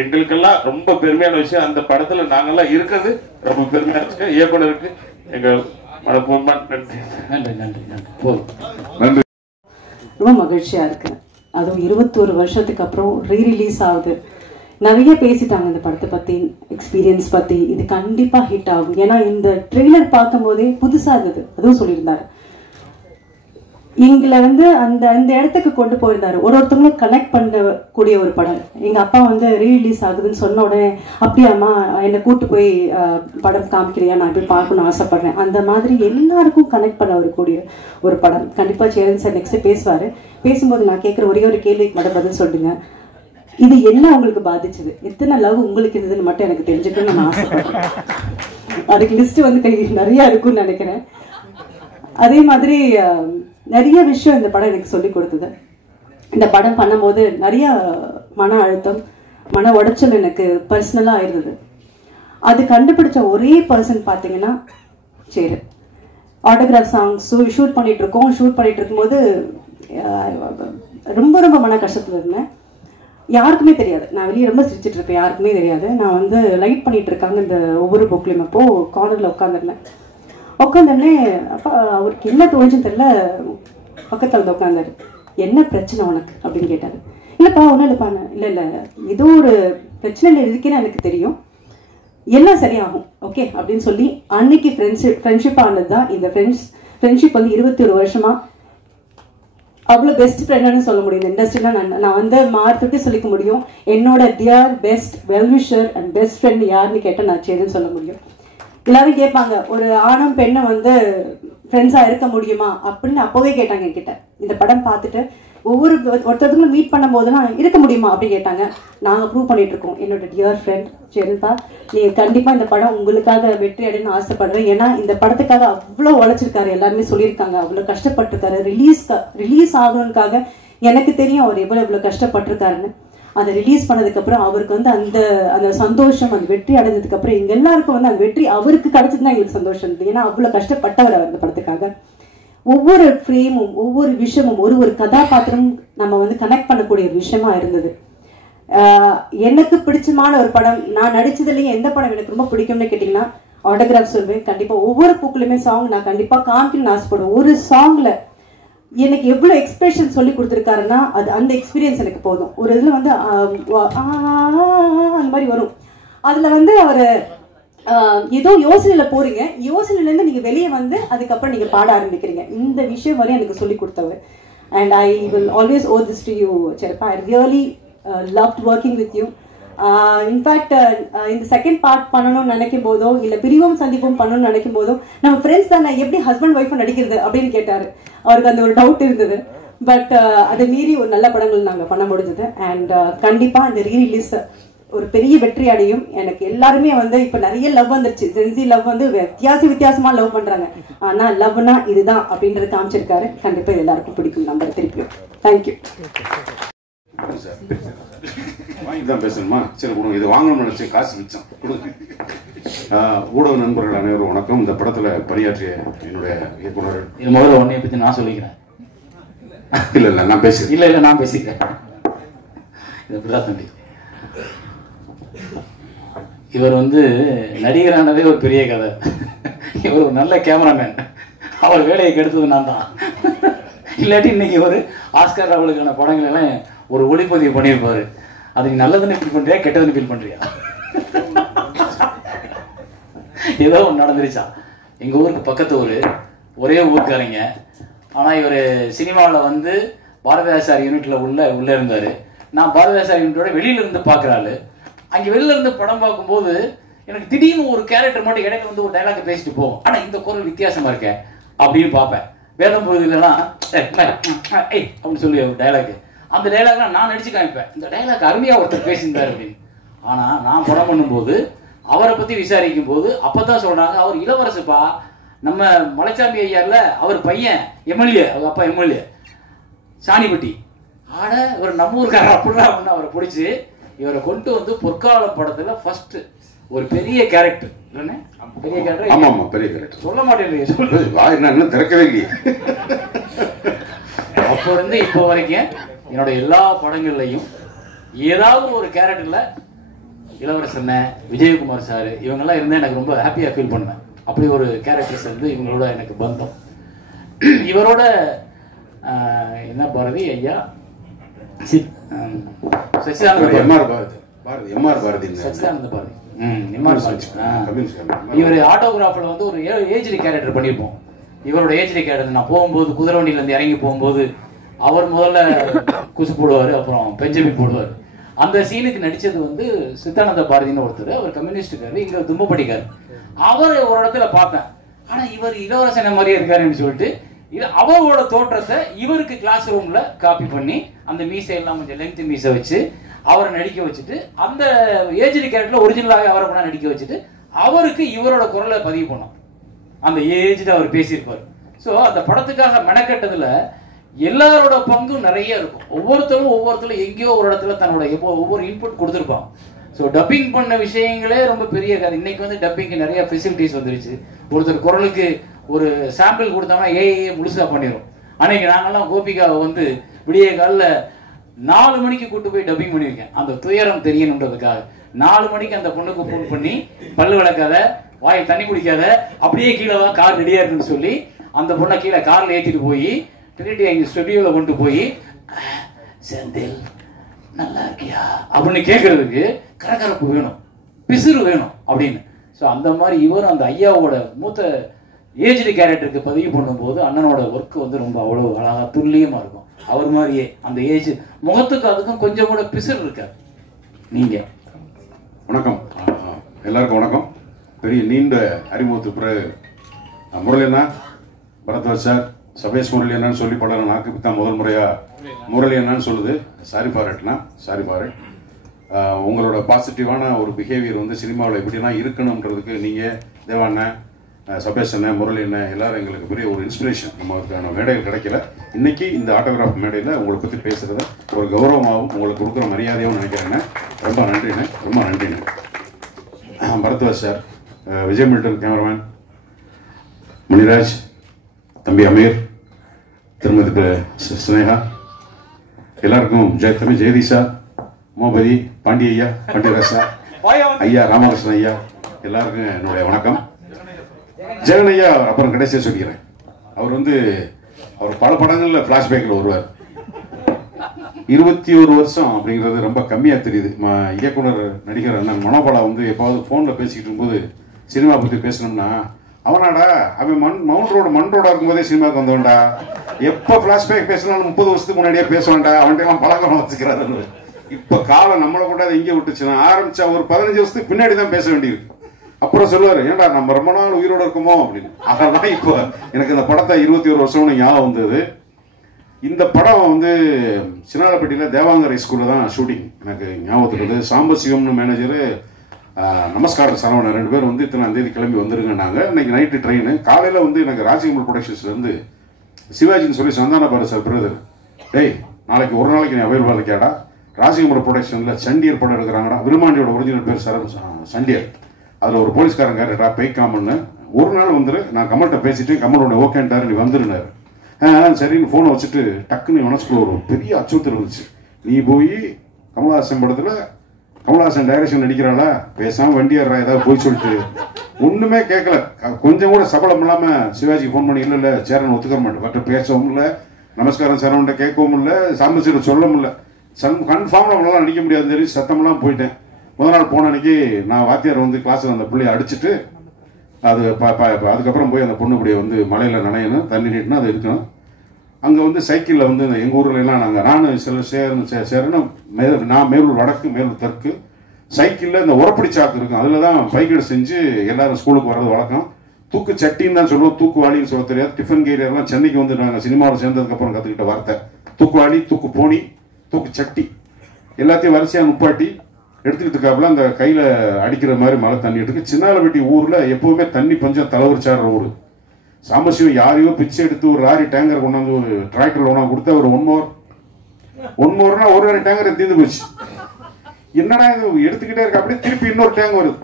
எங்களுக்கெல்லாம் ரொம்ப பெருமையான விஷயம். அந்த படத்துல நாங்கெல்லாம் இருக்கிறது ரொம்ப பெருமையான விஷயம். இயக்குனருக்கு எங்க மனப்பூர்வமா நன்றி. ரொம்ப மகிழ்ச்சியா இருக்கு. அதுவும் 21 வருஷத்துக்கு அப்புறம் ரீரிலீஸ் ஆகுது. நிறைய பேசிட்டாங்க இந்த படத்தை பத்தி, எக்ஸ்பீரியன்ஸ் பத்தி. இது கண்டிப்பா ஹிட் ஆகும். ஏன்னா இந்த ட்ரெய்லர் பார்க்கும் போதே புதுசா இருந்தது. அதுவும் சொல்லியிருந்தாரு, எங்களை வந்து அந்த அந்த இடத்துக்கு கொண்டு போயிருந்தாரு. ஒருத்தவங்களும் கனெக்ட் பண்ணக்கூடிய ஒரு படம். எங்க அப்பா வந்து ரீரிலீஸ் ஆகுதுன்னு சொன்ன உடனே, அப்படியாம்மா என்னை கூட்டு போய் படம் காமிக்கிறியா, நான் போய் பார்க்கணும்னு ஆசைப்படுறேன். அந்த மாதிரி எல்லாருக்கும் கனெக்ட் பண்ண வரக்கூடிய ஒரு படம். கண்டிப்பா சேரன் சார் நெக்ஸ்ட் பேசுவாரு. பேசும்போது நான் கேட்குற ஒரே ஒரு கேள்விக்கு மட்டும் பதில் சொல்லுங்க. இது என்ன உங்களுக்கு பாதிச்சது, எத்தனை லவ் உங்களுக்கு இருந்ததுன்னு மட்டும் எனக்கு தெரிஞ்சுக்கணும்னு நான் ஆசைப்படுறேன். அதுக்கு லிஸ்ட் வந்து நிறைய இருக்குன்னு நினைக்கிறேன். அதே மாதிரி நிறைய விஷயம் இந்த படம் எனக்கு சொல்லி கொடுத்தது. இந்த படம் பண்ணும்போது நிறைய மன அழுத்தம், மன உடைச்சல் எனக்கு பர்சனலா இருந்தது. அது கண்டுபிடிச்ச ஒரே பர்சன் பார்த்தீங்கன்னா சரி. ஆட்டோகிராஃப் சாங்ஸ் ஷூட் பண்ணிட்டு இருக்கோம். ஷூட் பண்ணிட்டு இருக்கும்போது ரொம்ப ரொம்ப மன கஷ்டத்துல இருந்தேன். யாருக்குமே தெரியாது, நான் வெளியே ரொம்ப சிரிச்சிட்டு இருப்பேன், யாருக்குமே தெரியாது. நான் வந்து லைட் பண்ணிட்டு இருக்காங்க இந்த ஒவ்வொரு புக்லையும். அப்போ கார்னர்ல உட்காந்துருந்தேன். அப்போ அவருக்கு என்ன தோணுச்சுன்னு தெரியல, பக்கத்தில் வந்து உட்காந்தாரு. என்ன பிரச்சனை உனக்கு அப்படின்னு கேட்டாரு. இல்லைப்பா ஒன்றும் இல்லைப்பா. இல்லை ஏதோ ஒரு பிரச்சனையில் இருக்குன்னு எனக்கு தெரியும், எல்லாம் சரியாகும் ஓகே அப்படின்னு சொல்லி அன்னைக்கு ஃப்ரெண்ட்ஷிப் ஆனது தான் இந்த ஃப்ரெண்ட்ஷிப் வந்து 21 வருஷமா அவ்வளோ பெஸ்ட் ஃப்ரெண்டுன்னு சொல்ல முடியும். இந்த இண்டஸ்ட்ரியில் நான் வந்து மார்த்துட்டு சொல்லிக்க முடியும். என்னோட dear best well-wisher and best friend யாருன்னு கேட்டால் நான் சேதுன்னு சொல்ல முடியும். எல்லாரும் கேட்பாங்க, ஒரு ஆணும் பெண்ணும் வந்து ஃப்ரெண்ட்ஸாக இருக்க முடியுமா அப்படின்னு அப்போவே கேட்டாங்க என்கிட்ட. இந்த படம் பார்த்துட்டு ஒருத்தருக்கும் மீட் பண்ணும் போதெல்லாம் இருக்க முடியுமா அப்படின்னு கேட்டாங்க. நாங்கள் ப்ரூவ் பண்ணிட்டு இருக்கோம். என்னோட டியர் ஃப்ரெண்ட் சரிப்பா, நீங்கள் கண்டிப்பாக இந்த படம் உங்களுக்காக வெற்றி அடைன்னு ஆசைப்படுறேன். ஏன்னா இந்த படத்துக்காக அவ்வளோ உழைச்சிருக்காரு, எல்லாருமே சொல்லியிருக்காங்க, அவ்வளோ கஷ்டப்பட்டிருக்காரு. ரிலீஸ் ஆகணுக்காக எனக்கு தெரியும் அவர் எவ்வளோ கஷ்டப்பட்டிருக்காருன்னு. அதை ரிலீஸ் பண்ணதுக்கப்புறம் அவருக்கு வந்து அந்த சந்தோஷம், அந்த வெற்றி அடைஞ்சதுக்கப்புறம் எங்கள் எல்லாருக்கும் வந்து அந்த வெற்றி அவருக்கு கிடைச்சது தான் எங்களுக்கு சந்தோஷம் இருந்தது. ஏன்னா அவ்வளோ கஷ்டப்பட்டவர் அந்த படத்துக்காக. ஒவ்வொரு ஃப்ரேமும் ஒவ்வொரு விஷயமும் ஒரு கதாபாத்திரமும் நம்ம வந்து கனெக்ட் பண்ணக்கூடிய ஒரு விஷயமா இருந்தது. எனக்கு பிடிச்சமான ஒரு படம், நான் நடிச்சதுலேயே எந்த படம் எனக்கு ரொம்ப பிடிக்கும்னு கேட்டிங்கன்னா ஆட்டோகிராஃப் சொல்வேன். கண்டிப்பாக ஒவ்வொரு பூக்குலையுமே சாங் நான் கண்டிப்பாக காமிக்கணும்னு ஆசைப்படுவேன். ஒரு சாங்கில் எனக்கு எவ்வளோ எக்ஸ்பிரஷன் சொல்லி கொடுத்துருக்காருன்னா அது அந்த எக்ஸ்பீரியன்ஸ் எனக்கு போதும். ஒரு இதில் வந்து அந்த மாதிரி வரும். அதில் வந்து அவர் ஏதோ யோசனையில் போறீங்க, யோசனையிலேருந்து நீங்கள் வெளியே வந்து அதுக்கப்புறம் நீங்கள் பாட ஆரம்பிக்கிறீங்க. இந்த விஷயம் வரையும் எனக்கு சொல்லி கொடுத்தவர். And I will always owe this to you செல்பா. I really loved working with you. In fact இந்த செகண்ட் பார்ட் பண்ணணும்னு நினைக்கும் போதோ இல்லை பிரிவும் சந்திப்பும் பண்ணணும்னு நினைக்கும் போதோ நம்ம ஃப்ரெண்ட்ஸ் தான் எப்படி ஹஸ்பண்ட் ஒய்ஃபும் நடிக்கிறது அப்படின்னு கேட்டார். அவருக்கு அந்த ஒரு டவுட் இருந்தது. பட் அதை மீறி ஒரு நல்ல படங்கள் நாங்கள் பண்ண முடிஞ்சது. அண்ட் கண்டிப்பாக இந்த ரீரிலீஸ் ஒரு பெரிய வெற்றி அடையும். எனக்கு எல்லாருமே வந்து இப்போ நிறைய லவ் வந்துருச்சு. ஜென்சி லவ் வந்து வித்தியாசமாக லவ் பண்ணுறாங்க. ஆனால் லவ்னா இதுதான் அப்படின்றது காமிச்சிருக்காரு. கண்டிப்பாக இது எல்லாருக்கும் பிடிக்கும் நம்பர் திருப்பியும். தேங்க்யூ. வாங்கி தான் பேசணுமா? சரி கொடுங்க. இது வாங்கணும்னு நினைச்சு காசு மிச்சம் கொடுங்க. ஊடக நண்பர்கள் அனைவரும் வணக்கம். இந்த படத்தில் பணியாற்றிய என்னுடைய இயக்குனர், இது முதல்ல உன்னைய பற்றி நான் சொல்லிக்கிறேன். இல்லை நான் பேசுகிறேன். இல்லை நான் பேசிக்கிறேன். இது பிரதா தம்பி. இவர் வந்து நடிகரானதே ஒரு பெரிய கதை. இவர் ஒரு நல்ல கேமராமேன். அவர் வேலையை கெடுத்தது நான் தான். இல்லாட்டி இன்னைக்கு ஒரு ஆஸ்கர் அவளுக்கான படங்கள் எல்லாம் ஒரு ஒளிப்பதிவு பண்ணியிருப்பாரு. அது நீ நல்லதுன்னு ஃபீல் பண்றியா கெட்டதுன்னு ஃபீல் பண்றியா? ஏதோ ஒன்று நடந்துருச்சா. எங்கள் ஊருக்கு பக்கத்து ஊர், ஒரே ஊருக்காரங்க. ஆனால் இவர் சினிமாவில் வந்து பாரதிதாசார் யூனிட்டில் உள்ளே இருந்தார். நான் பாரதிதாசார் யூனிட்டோட வெளியிலேருந்து பார்க்குறாள். அங்கே வெளியிலேருந்து படம் பார்க்கும்போது எனக்கு திடீர்னு ஒரு கேரக்டர் மட்டும் இடையில வந்து ஒரு டைலாக் பேசிட்டு போகும். ஆனால் இந்த குரல் வித்தியாசமாக இருக்கேன் அப்படின்னு பார்ப்பேன். வேதம் பொழுதுலாம் அப்படின்னு சொல்லி ஒரு டைலாக், அந்த டைலாக்லாம் நான் நடிச்சு காமிப்பேன். இந்த டைலாக் அருமையாக ஒருத்தர் பேசியிருந்தார் அப்படின்னு. ஆனால் நான் படம் பண்ணும்போது அவரை பற்றி விசாரிக்கும் போது அப்போ தான் சொல்கிறாங்க, அவர் இளவரசுப்பா, நம்ம மலைச்சாமி ஐயாரில் அவர் பையன் எம்எல்ஏ, அவங்க அப்பா எம்எல்ஏ சாணிப்பட்டி. ஆட இவர் நம்ம ஊருக்காரர் அப்படின்னா அப்படின்னு அவரை பிடிச்சி இவரை கொண்டு வந்து பொற்கால படத்தில் ஃபர்ஸ்ட் ஒரு பெரிய கேரக்டர். இல்லைன்னா பெரிய கேரக்டர். ஆமாம் பெரிய கேரக்டர். சொல்ல மாட்டேன், என்ன திறக்கவே இல்லையே. அப்போ இருந்து இப்போ வரைக்கும் என்னோட எல்லா படங்கள்லையும் ஏதாவது ஒரு கேரக்டர்ல இளவரசன், விஜயகுமார் சார் இவங்கெல்லாம் இருந்தால் எனக்கு ரொம்ப ஹாப்பியாக ஃபீல் பண்ணுவேன். அப்படி ஒரு கேரக்டர்ஸ் வந்து இவங்களோட எனக்கு பந்தம். இவரோட என்ன பாரதி ஐயா, சச்சிதானந்த பாரதி, சச்சிதானந்த பாரதி, இவர் ஆட்டோகிராஃபில் வந்து ஒரு ஏஜ்டி கேரக்டர் பண்ணியிருப்போம். இவரோட ஏஜ்டி கேரக்டர் நான் போகும்போது குதிரை வண்டியிலேருந்து இறங்கி போகும்போது அவர் முதல்ல குசு போடுவார், அப்புறம் பெஞ்சமின் போடுவார். அந்த சீனுக்கு நடித்தது வந்து சித்தானந்த பாரதின்னு ஒருத்தர். அவர் கம்யூனிஸ்டுக்காரு, இங்கே தும்பப்பட்டிக்காரு. அவர் ஒரு இடத்துல பார்த்தேன், ஆனால் இவர் இளவரசன மாதிரியே இருக்காருன்னு சொல்லிட்டு இது அவரோட தோற்றத்தை இவருக்கு கிளாஸ் ரூம்ல காப்பி பண்ணி அந்த மீசை எல்லாம் கொஞ்சம் லெங்க் மீசை வச்சு அவரை நடிக்க வச்சுட்டு அந்த ஏஜ்டி கேரக்டர்ல ஒரிஜினலாகவே அவரை கூட நடிக்க வச்சுட்டு அவருக்கு இவரோட குரலை பதிவு பண்ணோம். அந்த ஏஜ்டு அவர் பேசியிருப்பார். ஸோ அந்த படத்துக்காக மெனக்கட்டதுல எல்லாரோட பங்கும் நிறைய இருக்கும். ஒவ்வொருத்தரும் எங்கேயோ ஒரு இடத்துல தன்னோட ஒவ்வொரு இன்புட் கொடுத்துருப்பான். ஸோ டப்பிங் பண்ண விஷயங்களே ரொம்ப பெரிய கதை. இன்னைக்கு வந்து டப்பிங்க்கு நிறைய ஃபெசிலிட்டிஸ் வந்துருச்சு. ஒருத்தர் குரலுக்கு ஒரு சாம்பிள் கொடுத்தோம்னா ஏஐ முழுசா பண்ணிடும். அன்னைக்கு நாங்கெல்லாம் கோபிகாவை வந்து விடிய காலில் 4 மணிக்கு கூட்டு போய் டப்பிங் பண்ணியிருக்கேன். அந்த துயரம் தெரியணுன்றதுக்காக 4 மணிக்கு அந்த பொண்ணுக்கு ஃபோன் பண்ணி பல்லு விளக்காத, வாயில் தண்ணி குடிக்காத, அப்படியே கீழே வா, கார் ரெடியா இருக்குன்னு சொல்லி அந்த பொண்ணை கீழே கார்ல ஏற்றிட்டு போய் ட்ரினிட்டி எங்கள் ஸ்டுடியோவில் கொண்டு போய் செந்தில் நல்லா இருக்கியா அப்படின்னு கேட்கறதுக்கு கரகரப்பு வேணும், பிசுறு வேணும் அப்படின்னு. ஸோ அந்த மாதிரி இவரும் அந்த ஐயாவோட மூத்த ஏஜ்டு கேரக்டருக்கு பதிவு பண்ணும்போது அண்ணனோட ஒர்க்கு வந்து ரொம்ப அவ்வளோ அழகாக துல்லியமாக இருக்கும். அவர் மாதிரியே அந்த ஏஜ் முகத்துக்கு அதுக்கும் கொஞ்சம் கூட பிசுறு இருக்காது. நீங்கள் வணக்கம், எல்லாருக்கும் வணக்கம். பெரிய நீண்ட அறிமுகத்துக்கு பிறகு முரளியண்ணா, பரத்வாஜ் சார், சபேஷ் முரளி அண்ணான்னு சொல்லி படம் நாக்கு தான் முதல் முறையாக முரளி அண்ணான்னு சொல்லுது. சாரி ஃபாரட்னா, சாரி ஃபாரட். உங்களோட பாசிட்டிவான ஒரு பிஹேவியர் வந்து சினிமாவில் எப்படின்னா இருக்கணுன்றதுக்கு நீங்கள் தேவாண்ணன், சபேஷ் அண்ணன், முரளி அண்ணன் எல்லாரும் எங்களுக்கு பெரிய ஒரு இன்ஸ்பிரேஷன். நம்ம அதுக்கான மேடைகள் கிடைக்கல. இன்னைக்கு இந்த ஆட்டோகிராஃப் மேடையில் உங்களை பற்றி பேசுகிறத ஒரு கௌரவமாகவும் உங்களுக்கு கொடுக்குற மரியாதையாகவும் நினைக்கிறேண்ணே. ரொம்ப நன்றிண்ணே, ரொம்ப நன்றிண்ணே. பரத்வாஜ் சார், விஜய் மில்டன் கேமராமேன், மணிராஜ், தம்பி அமீர், திருமதி ஸ்னேகா, எல்லாருக்கும் தம்பி ஜெயதீஷா, மோபதி, பாண்டிய ஐயா, பாண்டியராஜ் சார், ஐயா ராமகிருஷ்ணன் ஐயா, எல்லாருக்கும் என்னுடைய வணக்கம். ஜெகன் ஐயா அப்புறம் கடைசியாக சொல்லிக்கிறேன். அவர் பல படங்களில் ஃப்ளாஷ்பேக்கில் வருவார். 21 வருஷம் அப்படிங்கிறது ரொம்ப கம்மியாக தெரியுது. இயக்குனர் நடிகர் அண்ணன் மனோபாலா எப்பாவது ஃபோனில் பேசிக்கிட்டு இருக்கும்போது சினிமா பற்றி பேசணும்னா, அவனாடா அவன் மவுண்ட் ரோடா இருக்கும்போதே சினிமாவுக்கு வந்தவன்டா, எப்போ ஃப்ளாஷ்பேக் பேசினாலும் 30 வருஷத்துக்கு முன்னாடியே பேசுவான்டா, அவன்கிட்ட பழக்கம் வச்சுக்கிறாரு. இப்போ காலம் நம்மளை கூட அதை இங்கே விட்டுச்சுன்னா ஆரம்பிச்சா ஒரு 15 வருஷத்துக்கு பின்னாடி தான் பேச வேண்டியிருக்கு. அப்புறம் சொல்லுவார், ஏன்டா நம்ம ரொம்ப நாள் உயிரோடு இருக்குமோ அப்படின்னு. அதெல்லாம் இப்போ எனக்கு இந்த படத்தை 21 வருஷம்னு ஞாபகம் வந்தது. இந்த படம் சின்னாலப்பட்டியில் தேவாங்கரை ஸ்கூலில் தான் ஷூட்டிங். எனக்கு ஞாபகத்துக்கு சாம்பசிவம்னு மேனேஜரு, நமஸ்காரம் சரவணன் 2 பேர் இத்தனாம் தேதி கிளம்பி வந்துருங்கன்னாங்க. இன்னைக்கு நைட்டு ட்ரெயின். காலையில் எனக்கு ராஜகமல் ப்ரொடக்ஷன்ஸ்லேருந்து சிவாஜின்னு சொல்லி சந்தான பாரு சார் பிரதர், டேய் நாளைக்கு ஒரு நாளைக்கு நீ அவைலபிளாக இருக்கியாடா, ராஜகமல் ப்ரொடக்ஷனில் சண்டியர் படம் எடுக்கிறாங்கடா. விருமாண்டியோட ஒரிஜினல் பேர் சண்டியர், அதில் ஒரு போலீஸ்காரன் கேரக்டரா பெய்காமன்னு. ஒரு நாள் நான் கமல்கிட்ட பேசிட்டு கமலோட ஓகேன்ட்டாரு, நீ வந்துருந்தாரு. சரின்னு ஃபோனை வச்சுட்டு டக்குன்னு மனசுக்குள்ள ஒரு பெரிய அச்சுறுத்தல் இருந்துச்சு. நீ போய் கமலஹாசன் படத்தில் கமலஹாசன் டைரக்ஷன் நடிக்கிறாளா, பேசாமல் வண்டி ஏறா ஏதாவது போய் சொல்லிட்டு ஒன்றுமே கேட்கல. கொஞ்சம் கூட சபலம் இல்லாமல் சிவாஜிக்கு ஃபோன் பண்ணி, இல்லை சேரன் ஒத்துக்க மாட்டேன், பட் பேசவும் இல்லை, நமஸ்காரம் சரவண்ட கேட்கவும் இல்லை, சாம்பசியில் சொல்லவும் இல்லை, கன்ஃபார்மாக அவங்களாம் நடிக்க முடியாது தெரியும், சத்தமெல்லாம் போயிட்டேன். முதல் நாள் போன அன்னைக்கு நான் வாத்தியார் கிளாஸில் அந்த பிள்ளையை அடிச்சுட்டு அது அதுக்கப்புறம் போய் அந்த பொண்ணு இப்படியே மலையில் நனையணும், தண்ணி நீட்டினா அது இருக்கணும். அங்கே சைக்கிளில் எங்கள் ஊரில் எல்லாம் நான் சில சேரணும், நான் மேலூர் வடக்கு மேலூர் தெற்கு, சைக்கிளில் இந்த உரப்படி சாக்கு இருக்கும், அதில் தான் பைக்கெடு செஞ்சு எல்லாரும் ஸ்கூலுக்கு வர்றது வழக்கம். தூக்கு சட்டின்னு தான் சொல்லுவோம், தூக்குவாளின்னு சொல்ல தெரியாது. டிஃபன் கேரியர்லாம் சென்னைக்கு நாங்கள் சினிமாவில் சேர்ந்ததுக்கப்புறம் கற்றுக்கிட்ட வார்த்தை தூக்குவாளி, தூக்கு போனி, தூக்கு சட்டி எல்லாத்தையும் வரிசையாக நுப்பாட்டி எடுத்துக்கிட்டு இருக்காப்புல. அந்த கையில் அடிக்கிற மாதிரி மழை தண்ணி எடுத்து. சின்னாலப்பட்டி ஊரில் எப்போவுமே தண்ணி பஞ்சம் தலைவரிச்சாடுற ஊர். சாம்பசிவம் யாரையோ பிச்சை எடுத்து ஒரு லாரி டேங்கர் கொண்டாந்து ஒரு டிராக்டர் ஒன்றா கொடுத்தா ஒரு ஒன் மோர்னா ஒரு வேறு டேங்கரை தீர்ந்து போச்சு. என்னடா இது எடுத்துக்கிட்டே இருக்கு, அப்படியே திருப்பி இன்னொரு டேங்க் வருது.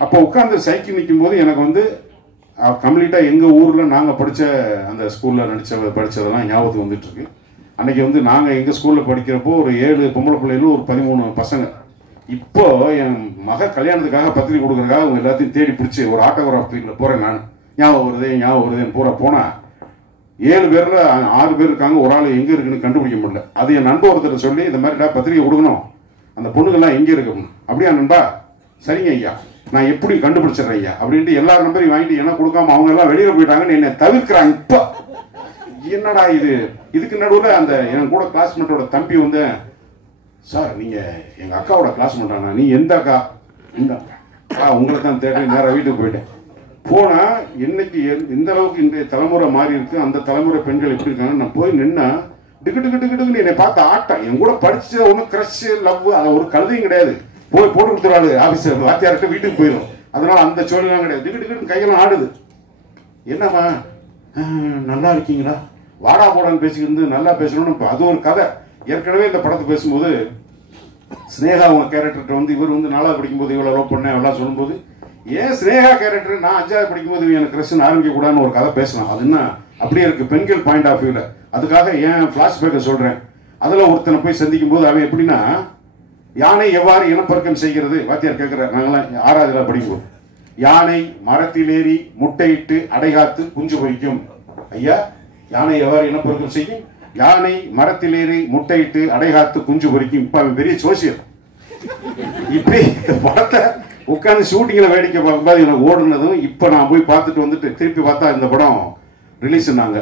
அப்போ உட்காந்து சைக்கிள் நிற்கும் போது எனக்கு கம்ப்ளீட்டாக எங்கள் ஊரில் நாங்கள் படித்த அந்த ஸ்கூலில் படித்ததெல்லாம் ஞாபகத்துக்கு வந்துட்டு இருக்கு. அன்னைக்கு நாங்கள் எங்கள் ஸ்கூலில் படிக்கிறப்போ ஒரு 7 பொம்பளை பிள்ளைகளும் ஒரு 13 பசங்க. இப்போ என் மக கல்யாணத்துக்காக பத்திரிக்கை கொடுக்குறதுக்காக அவங்க எல்லாத்தையும் தேடி பிடிச்சி ஒரு ஆட்டோகிராஃப் ஃபீல்டில் போகிறேன். நான் ஞாபகம் வருதுன்னு போனால் 7 பேரில் 6 பேர் இருக்காங்க, ஒரு ஆள் எங்கே இருக்குன்னு கண்டுபிடிக்க முடியல. அது என் நண்பர் ஒருத்தர் சொல்லி, இந்த மாதிரிடா பத்திரிக்கை கொடுக்கணும், அந்த பொண்ணுங்கள்லாம் எங்கே இருக்கு. அப்படியா நண்பா, சரிங்க ஐயா, நான் எப்படி கண்டுபிடிச்சிடுறேன் ஐயா அப்படின்ட்டு எல்லா நம்பரையும் வாங்கிட்டு என்ன கொடுக்காம அவங்க எல்லாம் வெளியில் போயிட்டாங்கன்னு என்னை தவிர்க்கிறாங்க. இப்போ என்னடா இதுக்கு நடுவில் அந்த என் கூட கிளாஸ்மேட்டோட தம்பி சார் நீங்கள் எங்கள் அக்காவோட கிளாஸ்மேட்டானா, நீ எந்த அக்கா, இந்த அக்கா உங்களை தான் தேடி நேராக வீட்டுக்கு போயிட்டேன். போனால் இன்னைக்கு எந்த அளவுக்கு இன்றைய தலைமுறை மாறி இருக்கு, அந்த தலைமுறை பெண்கள் எப்படி இருக்காங்கன்னு நான் போய் நின்னா டிக்கெட்டுன்னு என்னை பார்த்து ஆட்டம். என் கூட படிச்சு ஒன்றும் க்ரஷ் லவ் அதை ஒரு கழுதையும் கிடையாது. போய் போட்டு கொடுத்துருவாரு ஆஃபீஸர், வாத்தியார்கிட்ட வீட்டுக்கு போயிடும். அதனால அந்த சோழலாம் கிடையாது. டிக்கெட்டுன்னு கையெல்லாம் ஆடுது. என்னம்மா நல்லா இருக்கீங்களா, வாடா போடான்னு பேசிக்கிட்டு நல்லா பேசணும்னு அது ஒரு கதை. ஏற்கனவே இந்த படத்தை பேசும்போது ஸ்னேகா அவங்க கேரக்டர்கிட்ட இவர் 4வது படிக்கும்போது இவ்வளோ லவ் பண்ணேன் எல்லாம் சொல்லும்போது, ஏன் ஸ்னேகா கேரக்டர் நான் 5வது படிக்கும்போது எனக்கு கிரஷன் ஆரம்பிக்க கூடாதுன்னு ஒரு கதை பேசலாம். அது என்ன அப்படியே இருக்கு பெண்கள் பாயிண்ட் ஆஃப் வியூல. அதுக்காக ஏன் ஃபிளாஷ்பேக்கை சொல்றேன். அதில் ஒருத்தனை போய் சந்திக்கும் போது அவன் எப்படின்னா, யானை எவ்வாறு இனப்பெருக்கம் செய்கிறது வாத்தியார் கேட்கிறார். நாங்களாம் 6வது படிக்கும்போது, யானை மரத்தில் ஏறி முட்டையிட்டு அடைகாத்து குஞ்சு பொரிக்கும். ஐயா, யானை எவ்வாறு இனப்பெருக்கம் செய்யும்? யானை மரத்தில் ஏறி முட்டையிட்டு அடைகாத்து குஞ்சு பொரிக்கும். இப்ப அவன் பெரிய சோசியல். இப்படி இந்த படத்தை உட்காந்து ஷூட்டிங்ல வேடிக்கை பார்க்கும்போது எனக்கு ஓடுனதும், இப்போ நான் போய் பார்த்துட்டு திருப்பி பார்த்தா இந்த படம் ரிலீஸ்னாங்க.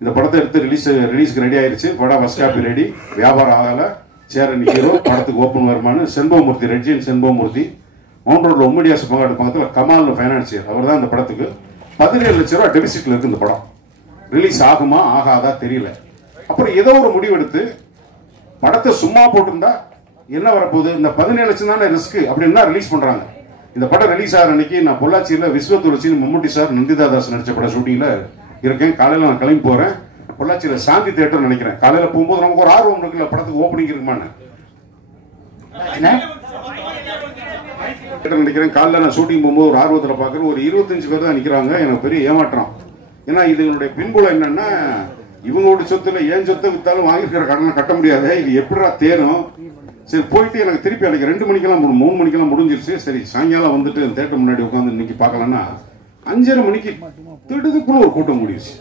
இந்த படத்தை எடுத்து ரிலீஸ்க்கு ரெடி ஆயிடுச்சு. படம் ஃபர்ஸ்ட் காப்பி ரெடி, வியாபாரம் ஆகலை, சேரன் ஹீரோ, படத்துக்கு ஓப்பன் வருமானு செண்பகமூர்த்தி, ரெட்ஜின் செண்பகமூர்த்தி, மவுண்ட் ரோட்ல உம்மடியாஸ் பங்காட்டு பக்கத்தில் கமால் ஃபைனான்சியர், அவர் தான் இந்த படத்துக்கு 17 லட்சம் ரூபா டெபிசிட்ல இருக்கு. இந்த படம் ரிலீஸ் ஆகுமா ஆகாதா தெரியல. அப்புறம் ஏதோ ஒரு முடிவெடுத்து படத்தை சும்மா போட்டிருந்தா என்ன வரப்போகுது, இந்த 17 லட்சம் தானே ரிஸ்க் அப்படின்னா ரிலீஸ் பண்றாங்க. இந்த படம் ரிலீஸ் ஆகிற அன்னைக்கு நான் பொள்ளாச்சியில் விஸ்வத்துளசி மம்முட்டி சார் நந்திதா தாஸ் நடிச்ச படம் ஷூட்டிங்கில் இருக்கேன். காலையில் நான் கிளம்பி போகிறேன். பொள்ளாச்சியில் சாந்தி தேட்டர் நினைக்கிறேன். காலையில் போகும்போது நமக்கு ஒரு ஆர்வம் இருக்குல்ல, படத்துக்கு ஓப்பனிங் இருக்குமான்னு நினைக்கிறேன். காலையில் நான் ஷூட்டிங் போகும்போது ஒரு ஆர்வத்தில் பார்க்குறேன். ஒரு 25 பேர் தான் நிற்கிறாங்க. எனக்கு பெரிய ஏமாற்றம். ஏன்னா இதுங்களுடைய பின்புலம் என்னன்னா, இவங்களோட சொத்துல ஏன் சொத்தை வித்தாலும் வாங்கியிருக்கிற கடனை கட்ட முடியாது. இது எப்படிடா தேரும். சரி போயிட்டு எனக்கு திருப்பி அன்னைக்கு 2 மணிக்கெல்லாம் 3 மணிக்கெல்லாம் முடிஞ்சிருச்சு. சரி சாயங்காலம் வந்துட்டு தேட்டர் முன்னாடி உட்காந்து இன்னைக்கு பார்க்கலான்னா 5:30 மணிக்கு திடுதுக்குள்ள ஒரு கூட்டம் முடியுச்சு.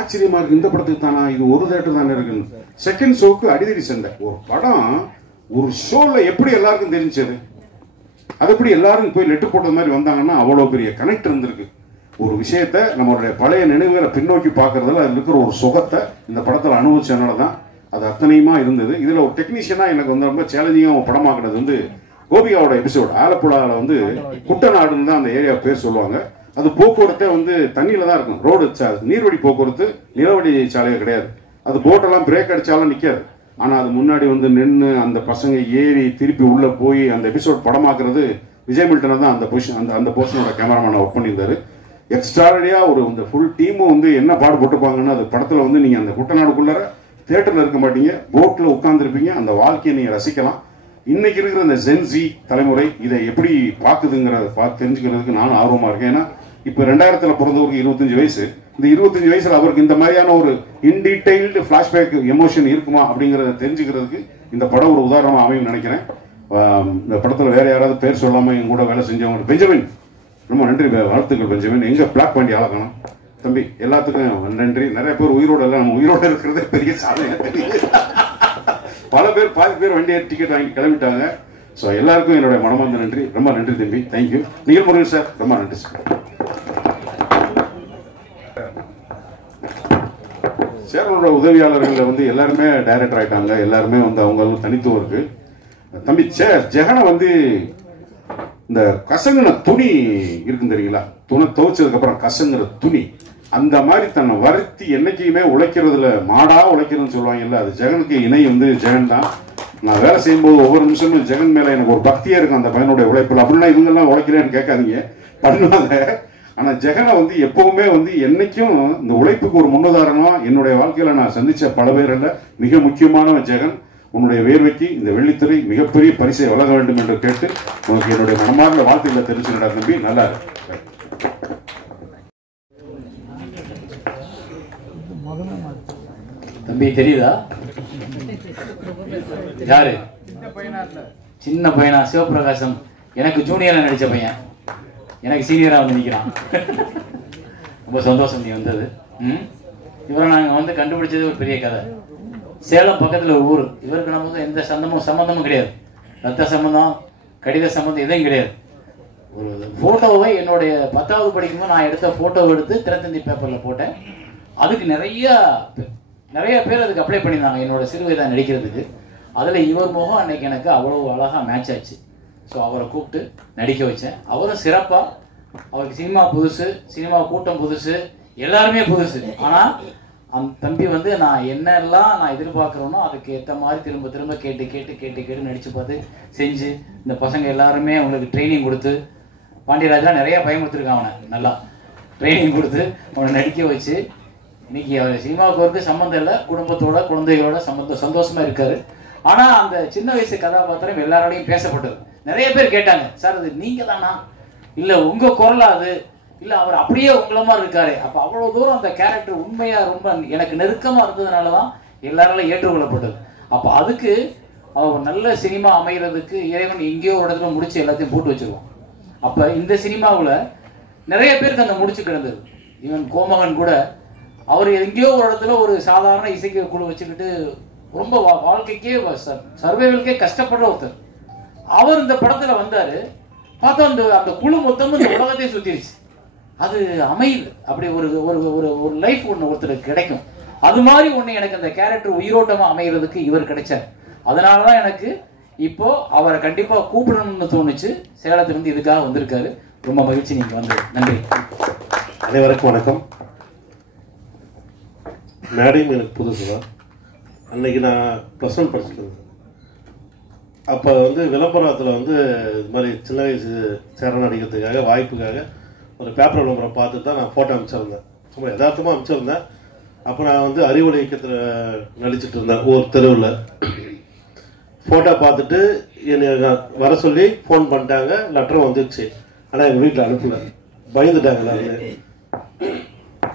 ஆச்சரியமா இருக்கு, இந்த படத்துக்கு தானா, இது ஒரு தேட்டர் தானே இருக்குன்னு. செகண்ட் ஷோக்கு அடிதடி சண்டை. ஒரு படம் ஒரு ஷோல எப்படி எல்லாருக்கும் தெரிஞ்சது, அது எப்படி எல்லாரும் போய் லெட்டர் போட்டது மாதிரி வந்தாங்கன்னா அவ்வளவு பெரிய கனெக்ட் இருந்திருக்கு. ஒரு விஷயத்த நம்மளுடைய பழைய நினைவுகளை பின்னோக்கி பார்க்கறதுல அதில் இருக்கிற ஒரு சுகத்தை இந்த படத்தில் அனுபவிச்சதுனால தான் அது அத்தனையுமா இருந்தது. இதில் ஒரு டெக்னீஷியனா எனக்கு வந்து ரொம்ப சேலஞ்சிங்காக படமாக்குறது வந்து கோபிகாவோட எபிசோடு. ஆலப்புழாவில் வந்து குட்டநாடுன்னு தான் அந்த ஏரியா பேர் சொல்லுவாங்க. அது போக்குவரத்தே வந்து தண்ணியில தான் இருக்கும். ரோடு நீர்வழி போக்குவரத்து, நிலவழி சாலையே கிடையாது. அது போட்டெல்லாம் பிரேக் அடிச்சாலும் நிற்காது. ஆனால் அது முன்னாடி வந்து நின்று அந்த பசங்க ஏறி திருப்பி உள்ளே போய் அந்த எபிசோட் படமாக்குறது விஜய் மில்டனை தான் அந்த போர்ஷனோட கேமராமேனை ஒர்க் பண்ணியிருந்தாரு. எக்ஸ்ட்ராடியாக ஒரு இந்த ஃபுல் டீமும் வந்து என்ன பாடுபட்டுப்பாங்கன்னு அது படத்தில் வந்து நீங்கள் அந்த குட்டநாடுக்குள்ளார தேட்டரில் இருக்க மாட்டீங்க, போட்டில் உட்காந்துருப்பீங்க. அந்த வாழ்க்கையை நீங்கள் ரசிக்கலாம். இன்னைக்கு இருக்கிற இந்த ஜென்சி தலைமுறை இதை எப்படி பார்க்குதுங்கிறத தெரிஞ்சுக்கிறதுக்கு நானும் ஆர்வமாக இருக்கேன். ஏன்னா இப்போ 2000 பிறந்தவருக்கு 25 வயசு. இந்த 25 வயசுல அவருக்கு இந்த மாதிரியான ஒரு இன்டீடைல்டு ஃபிளாஷ்பேக் எமோஷன் இருக்குமா அப்படிங்கிறத தெரிஞ்சுக்கிறதுக்கு இந்த படம் ஒரு உதாரணமாக அமையும் நினைக்கிறேன். இந்த படத்தில் வேற யாராவது பேர் சொல்லாமல் எங்க கூட வேலை செஞ்சவங்க பெஞ்சமின், ரொம்ப நன்றி, வாழ்த்துக்கள் பெஞ்சமின். எங்க பிளாக் பாண்டி ஆளக்கணும் தம்பி, எல்லாத்துக்கும் நன்றி. நிறைய பேர் உயிரோடு எல்லாம் நம்ம உயிரோடு இருக்கிறதே பெரிய சாதனை தெரியுது. பல பேர் பாதி பேர் வண்டியை டிக்கெட் வாங்கி கிளம்பிட்டாங்க. ஸோ எல்லாருக்கும் என்னுடைய மனமார்ந்த நன்றி. ரொம்ப நன்றி தம்பி, தேங்க்யூ. நிகழ் முருகன் சார் ரொம்ப நன்றி சார். சேரனோட உதவியாளர்கள் வந்து எல்லாருமே டைரக்டர் ஆயிட்டாங்க. எல்லாருமே வந்து அவங்களும் தனித்துவம் இருக்கு. தம்பி ஜெகனை வந்து இந்த கசங்கின துணி இருக்குன்னு தெரியுங்களா, துணை துவைச்சதுக்கு அப்புறம் கசங்குற துணி, அந்த மாதிரி தன்னை வருத்தி என்னைக்குமே உழைக்கிறதுல மாடா உழைக்கிறதுன்னு சொல்லுவாங்கல்ல, அது ஜெகனுக்கு இணை வந்து ஜெகன் தான். நான் வேலை செய்யும்போது ஒவ்வொரு நிமிஷமும் ஜெகன் மேல எனக்கு ஒரு பக்தியா இருக்கும் அந்த பையனுடைய உழைப்புல. அப்படின்னா இவங்கெல்லாம் உழைக்கிறேன்னு கேட்காதீங்க, பண்ணுவாங்க. ஆனா ஜெகனை வந்து எப்பவுமே வந்து என்னைக்கும் இந்த உழைப்புக்கு ஒரு முன்னுதாரணமா என்னுடைய வாழ்க்கையில நான் சந்திச்ச பல பேர்ல மிக முக்கியமானவன் ஜெகன். உன்னுடைய வேர்வைக்கு இந்த வெள்ளித்திரை மிகப்பெரிய பரிசை வழங்க வேண்டும் என்று கேட்டு உனக்கு என்னுடைய மனமார்ந்த வாழ்த்துக்களை தெரிவிச்சுடா தம்பி. நல்லா இருக்கு தம்பி. தெரியுதா யாரு? சின்ன பையனா? சிவபிரகாசம் எனக்கு ஜூனியரா நடிச்ச பையன், எனக்கு சீனியரா வந்து நிற்கிறான். ரொம்ப சந்தோஷம் நீ வந்தது. இவரை நாங்கள் வந்து கண்டுபிடிச்சது ஒரு பெரிய கதை. சேலம் பக்கத்தில் ஒரு ஊர். இவருக்கு நம்ம வந்து எந்த சம்பந்தமும் கிடையாது. ரத்த சம்பந்தம், கடித சம்பந்தம் எதுவும் கிடையாது. ஒரு ஃபோட்டோவை என்னுடைய 10வது படிக்கும்போது நான் எடுத்த ஃபோட்டோவை எடுத்து தினத்தந்தி பேப்பரில் போட்டேன். அதுக்கு நிறைய பேர் அதுக்கு அப்ளை பண்ணியிருந்தாங்க என்னோட சிறுவயதை நடிக்கிறதுக்கு. அதில் இவர் முகம் அன்னைக்கு எனக்கு அவ்வளோ அழகாக மேட்ச் ஆச்சு. ஸோ அவரை கூப்பிட்டு நடிக்க வச்சேன். அவரும் சிறப்பாக, அவருக்கு சினிமா புதுசு, சினிமா கூட்டம் புதுசு, எல்லாருமே புதுசு. ஆனால் அந்த தம்பி வந்து நான் என்னெல்லாம் நான் எதிர்பார்க்குறேனோ அதுக்கு ஏற்ற மாதிரி திரும்ப திரும்ப கேட்டு நடித்து பார்த்து செஞ்சு இந்த பசங்க எல்லாருமே அவங்களுக்கு ட்ரைனிங் கொடுத்து, பாண்டியராஜெலாம் நிறைய பயமுறுத்திருக்கான் அவனை. நல்லா ட்ரைனிங் கொடுத்து அவனை நடிக்க வச்சு இன்னைக்கு அவர் சினிமாவுக்கு வந்து சம்மந்தம் இல்லை, குடும்பத்தோட குழந்தைகளோட சந்தோஷமா இருக்காரு. ஆனால் அந்த சின்ன வயசு கதாபாத்திரம் எல்லாரோடையும் பேசப்பட்டது. நிறைய பேர் கேட்டாங்க, சார் அது நீங்க தானா, இல்லை உங்க குரலா அது, இல்லை அவர் அப்படியே உங்களை மாதிரி இருக்காரு. அப்போ அவ்வளோ தூரம் அந்த கேரக்டர் உண்மையா ரொம்ப எனக்கு நெருக்கமாக இருந்ததுனால தான் எல்லாராலும் ஏற்றுக்கொள்ளப்பட்டது. அப்போ அதுக்கு அவர் நல்ல சினிமா அமைகிறதுக்கு இறைவன் எங்கேயோ ஒரு இடத்துல முடிச்சு எல்லாத்தையும் போட்டு வச்சிருவோம். அப்போ இந்த சினிமாவில் நிறைய பேருக்கு அந்த முடிச்சு கிடந்தது. ஈவன் கோமகன் கூட அவர் எங்கேயோ ஒரு இடத்துல ஒரு சாதாரண இசைக்கு குழு வச்சுக்கிட்டு ரொம்ப வாழ்க்கைக்கே சர்வைவலுக்கே கஷ்டப்படுற ஒருத்தர். அவர் இந்த படத்துல வந்தாரு. பார்த்தா அந்த குழு மொத்தமும் இந்த உலகத்தையே சுத்திருச்சு. அது அமையுது. அப்படி ஒரு ஒரு ஒரு லைஃப் ஒன்று ஒருத்தருக்கு கிடைக்கும். அது மாதிரி ஒன்று எனக்கு அந்த கேரக்டர் உயிரோட்டமா அமைகிறதுக்கு இவர் கிடைச்சார். அதனாலதான் எனக்கு இப்போ அவரை கண்டிப்பா கூப்பிடணும்னு தோணுச்சு. சேலத்திலிருந்து இதுக்காக வந்திருக்காரு. ரொம்ப மகிழ்ச்சி நீங்க வந்தது. நன்றி. அனைவருக்கும் வணக்கம். மேடையும் எனக்கு புதுசு தான். அன்னைக்கு நான் +1 படிச்சுட்டு இருந்தேன். அப்போ வந்து விளம்பரத்தில் வந்து இது மாதிரி சின்ன வயசு சேரன் நடிக்கிறதுக்காக வாய்ப்புக்காக ஒரு பேப்பர் விளம்பரம் பார்த்துட்டு தான் நான் ஃபோட்டோ அனுப்பிச்சிருந்தேன். சும்மா யதார்த்தமாக அனுப்பிச்சிருந்தேன். அப்போ நான் வந்து அறிவொளி இயக்கத்தில் நடிச்சிட்டு இருந்தேன் ஒரு தெருவில். ஃபோட்டோ பார்த்துட்டு என்னை வர சொல்லி ஃபோன் பண்ணிட்டாங்க. லெட்டரும் வந்துடுச்சு. ஆனால் எங்கள் வீட்டில் அனுப்பலை, பயந்துட்டாங்க எல்லாருமே.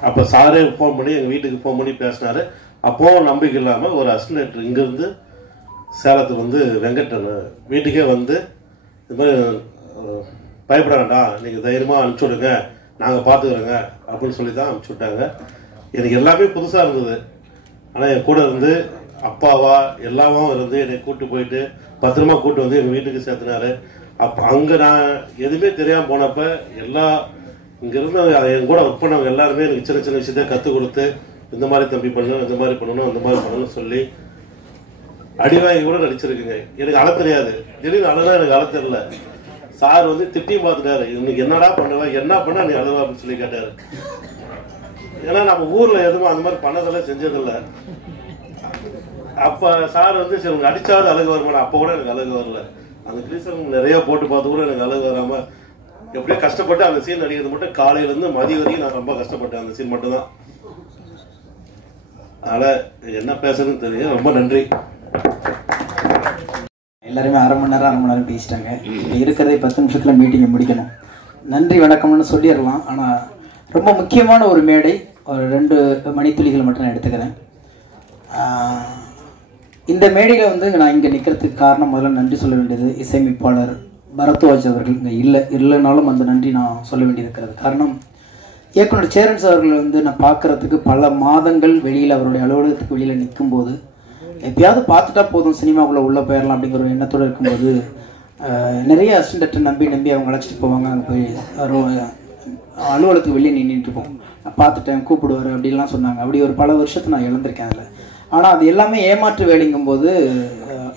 அப்போ சாரே ஃபோன் பண்ணி எங்கள் வீட்டுக்கு ஃபோன் பண்ணி பேசினாரு. அப்போவும் நம்பிக்கை இல்லாமல் ஒரு அசிஸ்டன்ட் இங்கேருந்து சேலத்துக்கு வந்து வெங்கட்டன் வீட்டுக்கே வந்து இது மாதிரி பயப்பட வேண்டாம், நீங்கள் தைரியமாக அனுப்பிச்சி விடுங்க, நாங்கள் பார்த்துக்குறோங்க அப்படின்னு சொல்லி தான் அனுப்பிச்சி விட்டாங்க. எனக்கு எல்லாமே புதுசாக இருந்தது. ஆனால் என் கூட இருந்து அப்பாவா எல்லாமும் இருந்து என்னை கூப்பிட்டு போயிட்டு பத்திரமா கூப்பிட்டு வந்து எங்கள் வீட்டுக்கு சேர்த்துனாரு. அப்போ அங்கே நான் எதுவுமே தெரியாமல் போனப்போ எல்லா இங்கேருந்து என் கூட ஒர்க் பண்ணவங்க எல்லாருமே எனக்கு சின்ன சின்ன விஷயத்த கற்றுக் கொடுத்து இந்த மாதிரி தம்பி பண்ணணும், இந்த மாதிரி பண்ணணும், அந்த மாதிரி பண்ணணும்னு சொல்லி அடிவாங்கி கூட நடிச்சிருக்குங்க. எனக்கு அழ தெரியாது. திடீர்னு அழகா எனக்கு அழ தெரியல. சார் வந்து திட்டியும் பார்த்துட்டாரு, இன்னைக்கு என்னடா பண்ணுவேன், என்ன பண்ணா நீ அழுவா அப்படின்னு சொல்லி கேட்டாரு. ஏன்னா நம்ம ஊர்ல எதுவும் அந்த மாதிரி பண்ணதெல்லாம் செஞ்சதில்லை. அப்ப சார் வந்து சரி உங்க அடிச்சாவது அழகு வருமானா, அப்ப கூட எனக்கு அழகு வரல. அந்த கிரீசன் நிறைய போட்டு பார்த்து கூட எனக்கு அழகு வராம எப்படியோ கஷ்டப்பட்டு அந்த சீன் நடிக்கிறது மட்டும் காலையில இருந்து மதிய வரைக்கும் நான் ரொம்ப கஷ்டப்பட்டேன். அந்த சீன் மட்டும் தான். அதனால என்ன பேசுறதுன்னு தெரியும். ரொம்ப நன்றி. எல்லாருமே அரை மணி நேரம் பேசிட்டாங்க. இப்போ இருக்கிறதே 10 நிமிஷத்தில் மீட்டிங்கை முடிக்கணும். நன்றி வணக்கம்னு சொல்லிடலாம். ஆனால் ரொம்ப முக்கியமான ஒரு மேடை, ஒரு 2 மணித்துளிகள் மட்டும் நான் எடுத்துக்கிறேன். இந்த மேடையில் வந்து நான் இங்கே நிற்கிறதுக்கு காரணம் முதல்ல நன்றி சொல்ல வேண்டியது இசையமைப்பாளர் பரத்வாஜ் அவர்கள். இங்கே இல்லைனாலும் அந்த நன்றி நான் சொல்ல வேண்டியது இருக்கிறது. காரணம் இயக்குனர் சேரன் சார் அவர்கள் வந்து நான் பார்க்குறதுக்கு பல மாதங்கள் வெளியில் அவருடைய அலுவலகத்துக்கு வெளியில் நிற்கும்போது எப்பயாவது பார்த்துட்டா போதும் சினிமாவுக்குள்ளே உள்ளே போயிடலாம் அப்படிங்கிற ஒரு எண்ணத்தோடு இருக்கும்போது நிறைய அசிஸ்டன்ட்டை நம்பி அவங்க அழைச்சிட்டு போவாங்க. அங்கே போய் அலுவலகத்துக்கு வெளியே நின்றுட்டுப்போம். நான் பார்த்துட்டேன் கூப்பிடுவார் அப்படின்லாம் சொன்னாங்க. அப்படி ஒரு பல வருஷத்தை நான் இழந்திருக்கேன் அதில். ஆனால் அது எல்லாமே ஏமாற்று வேலைங்கும்போது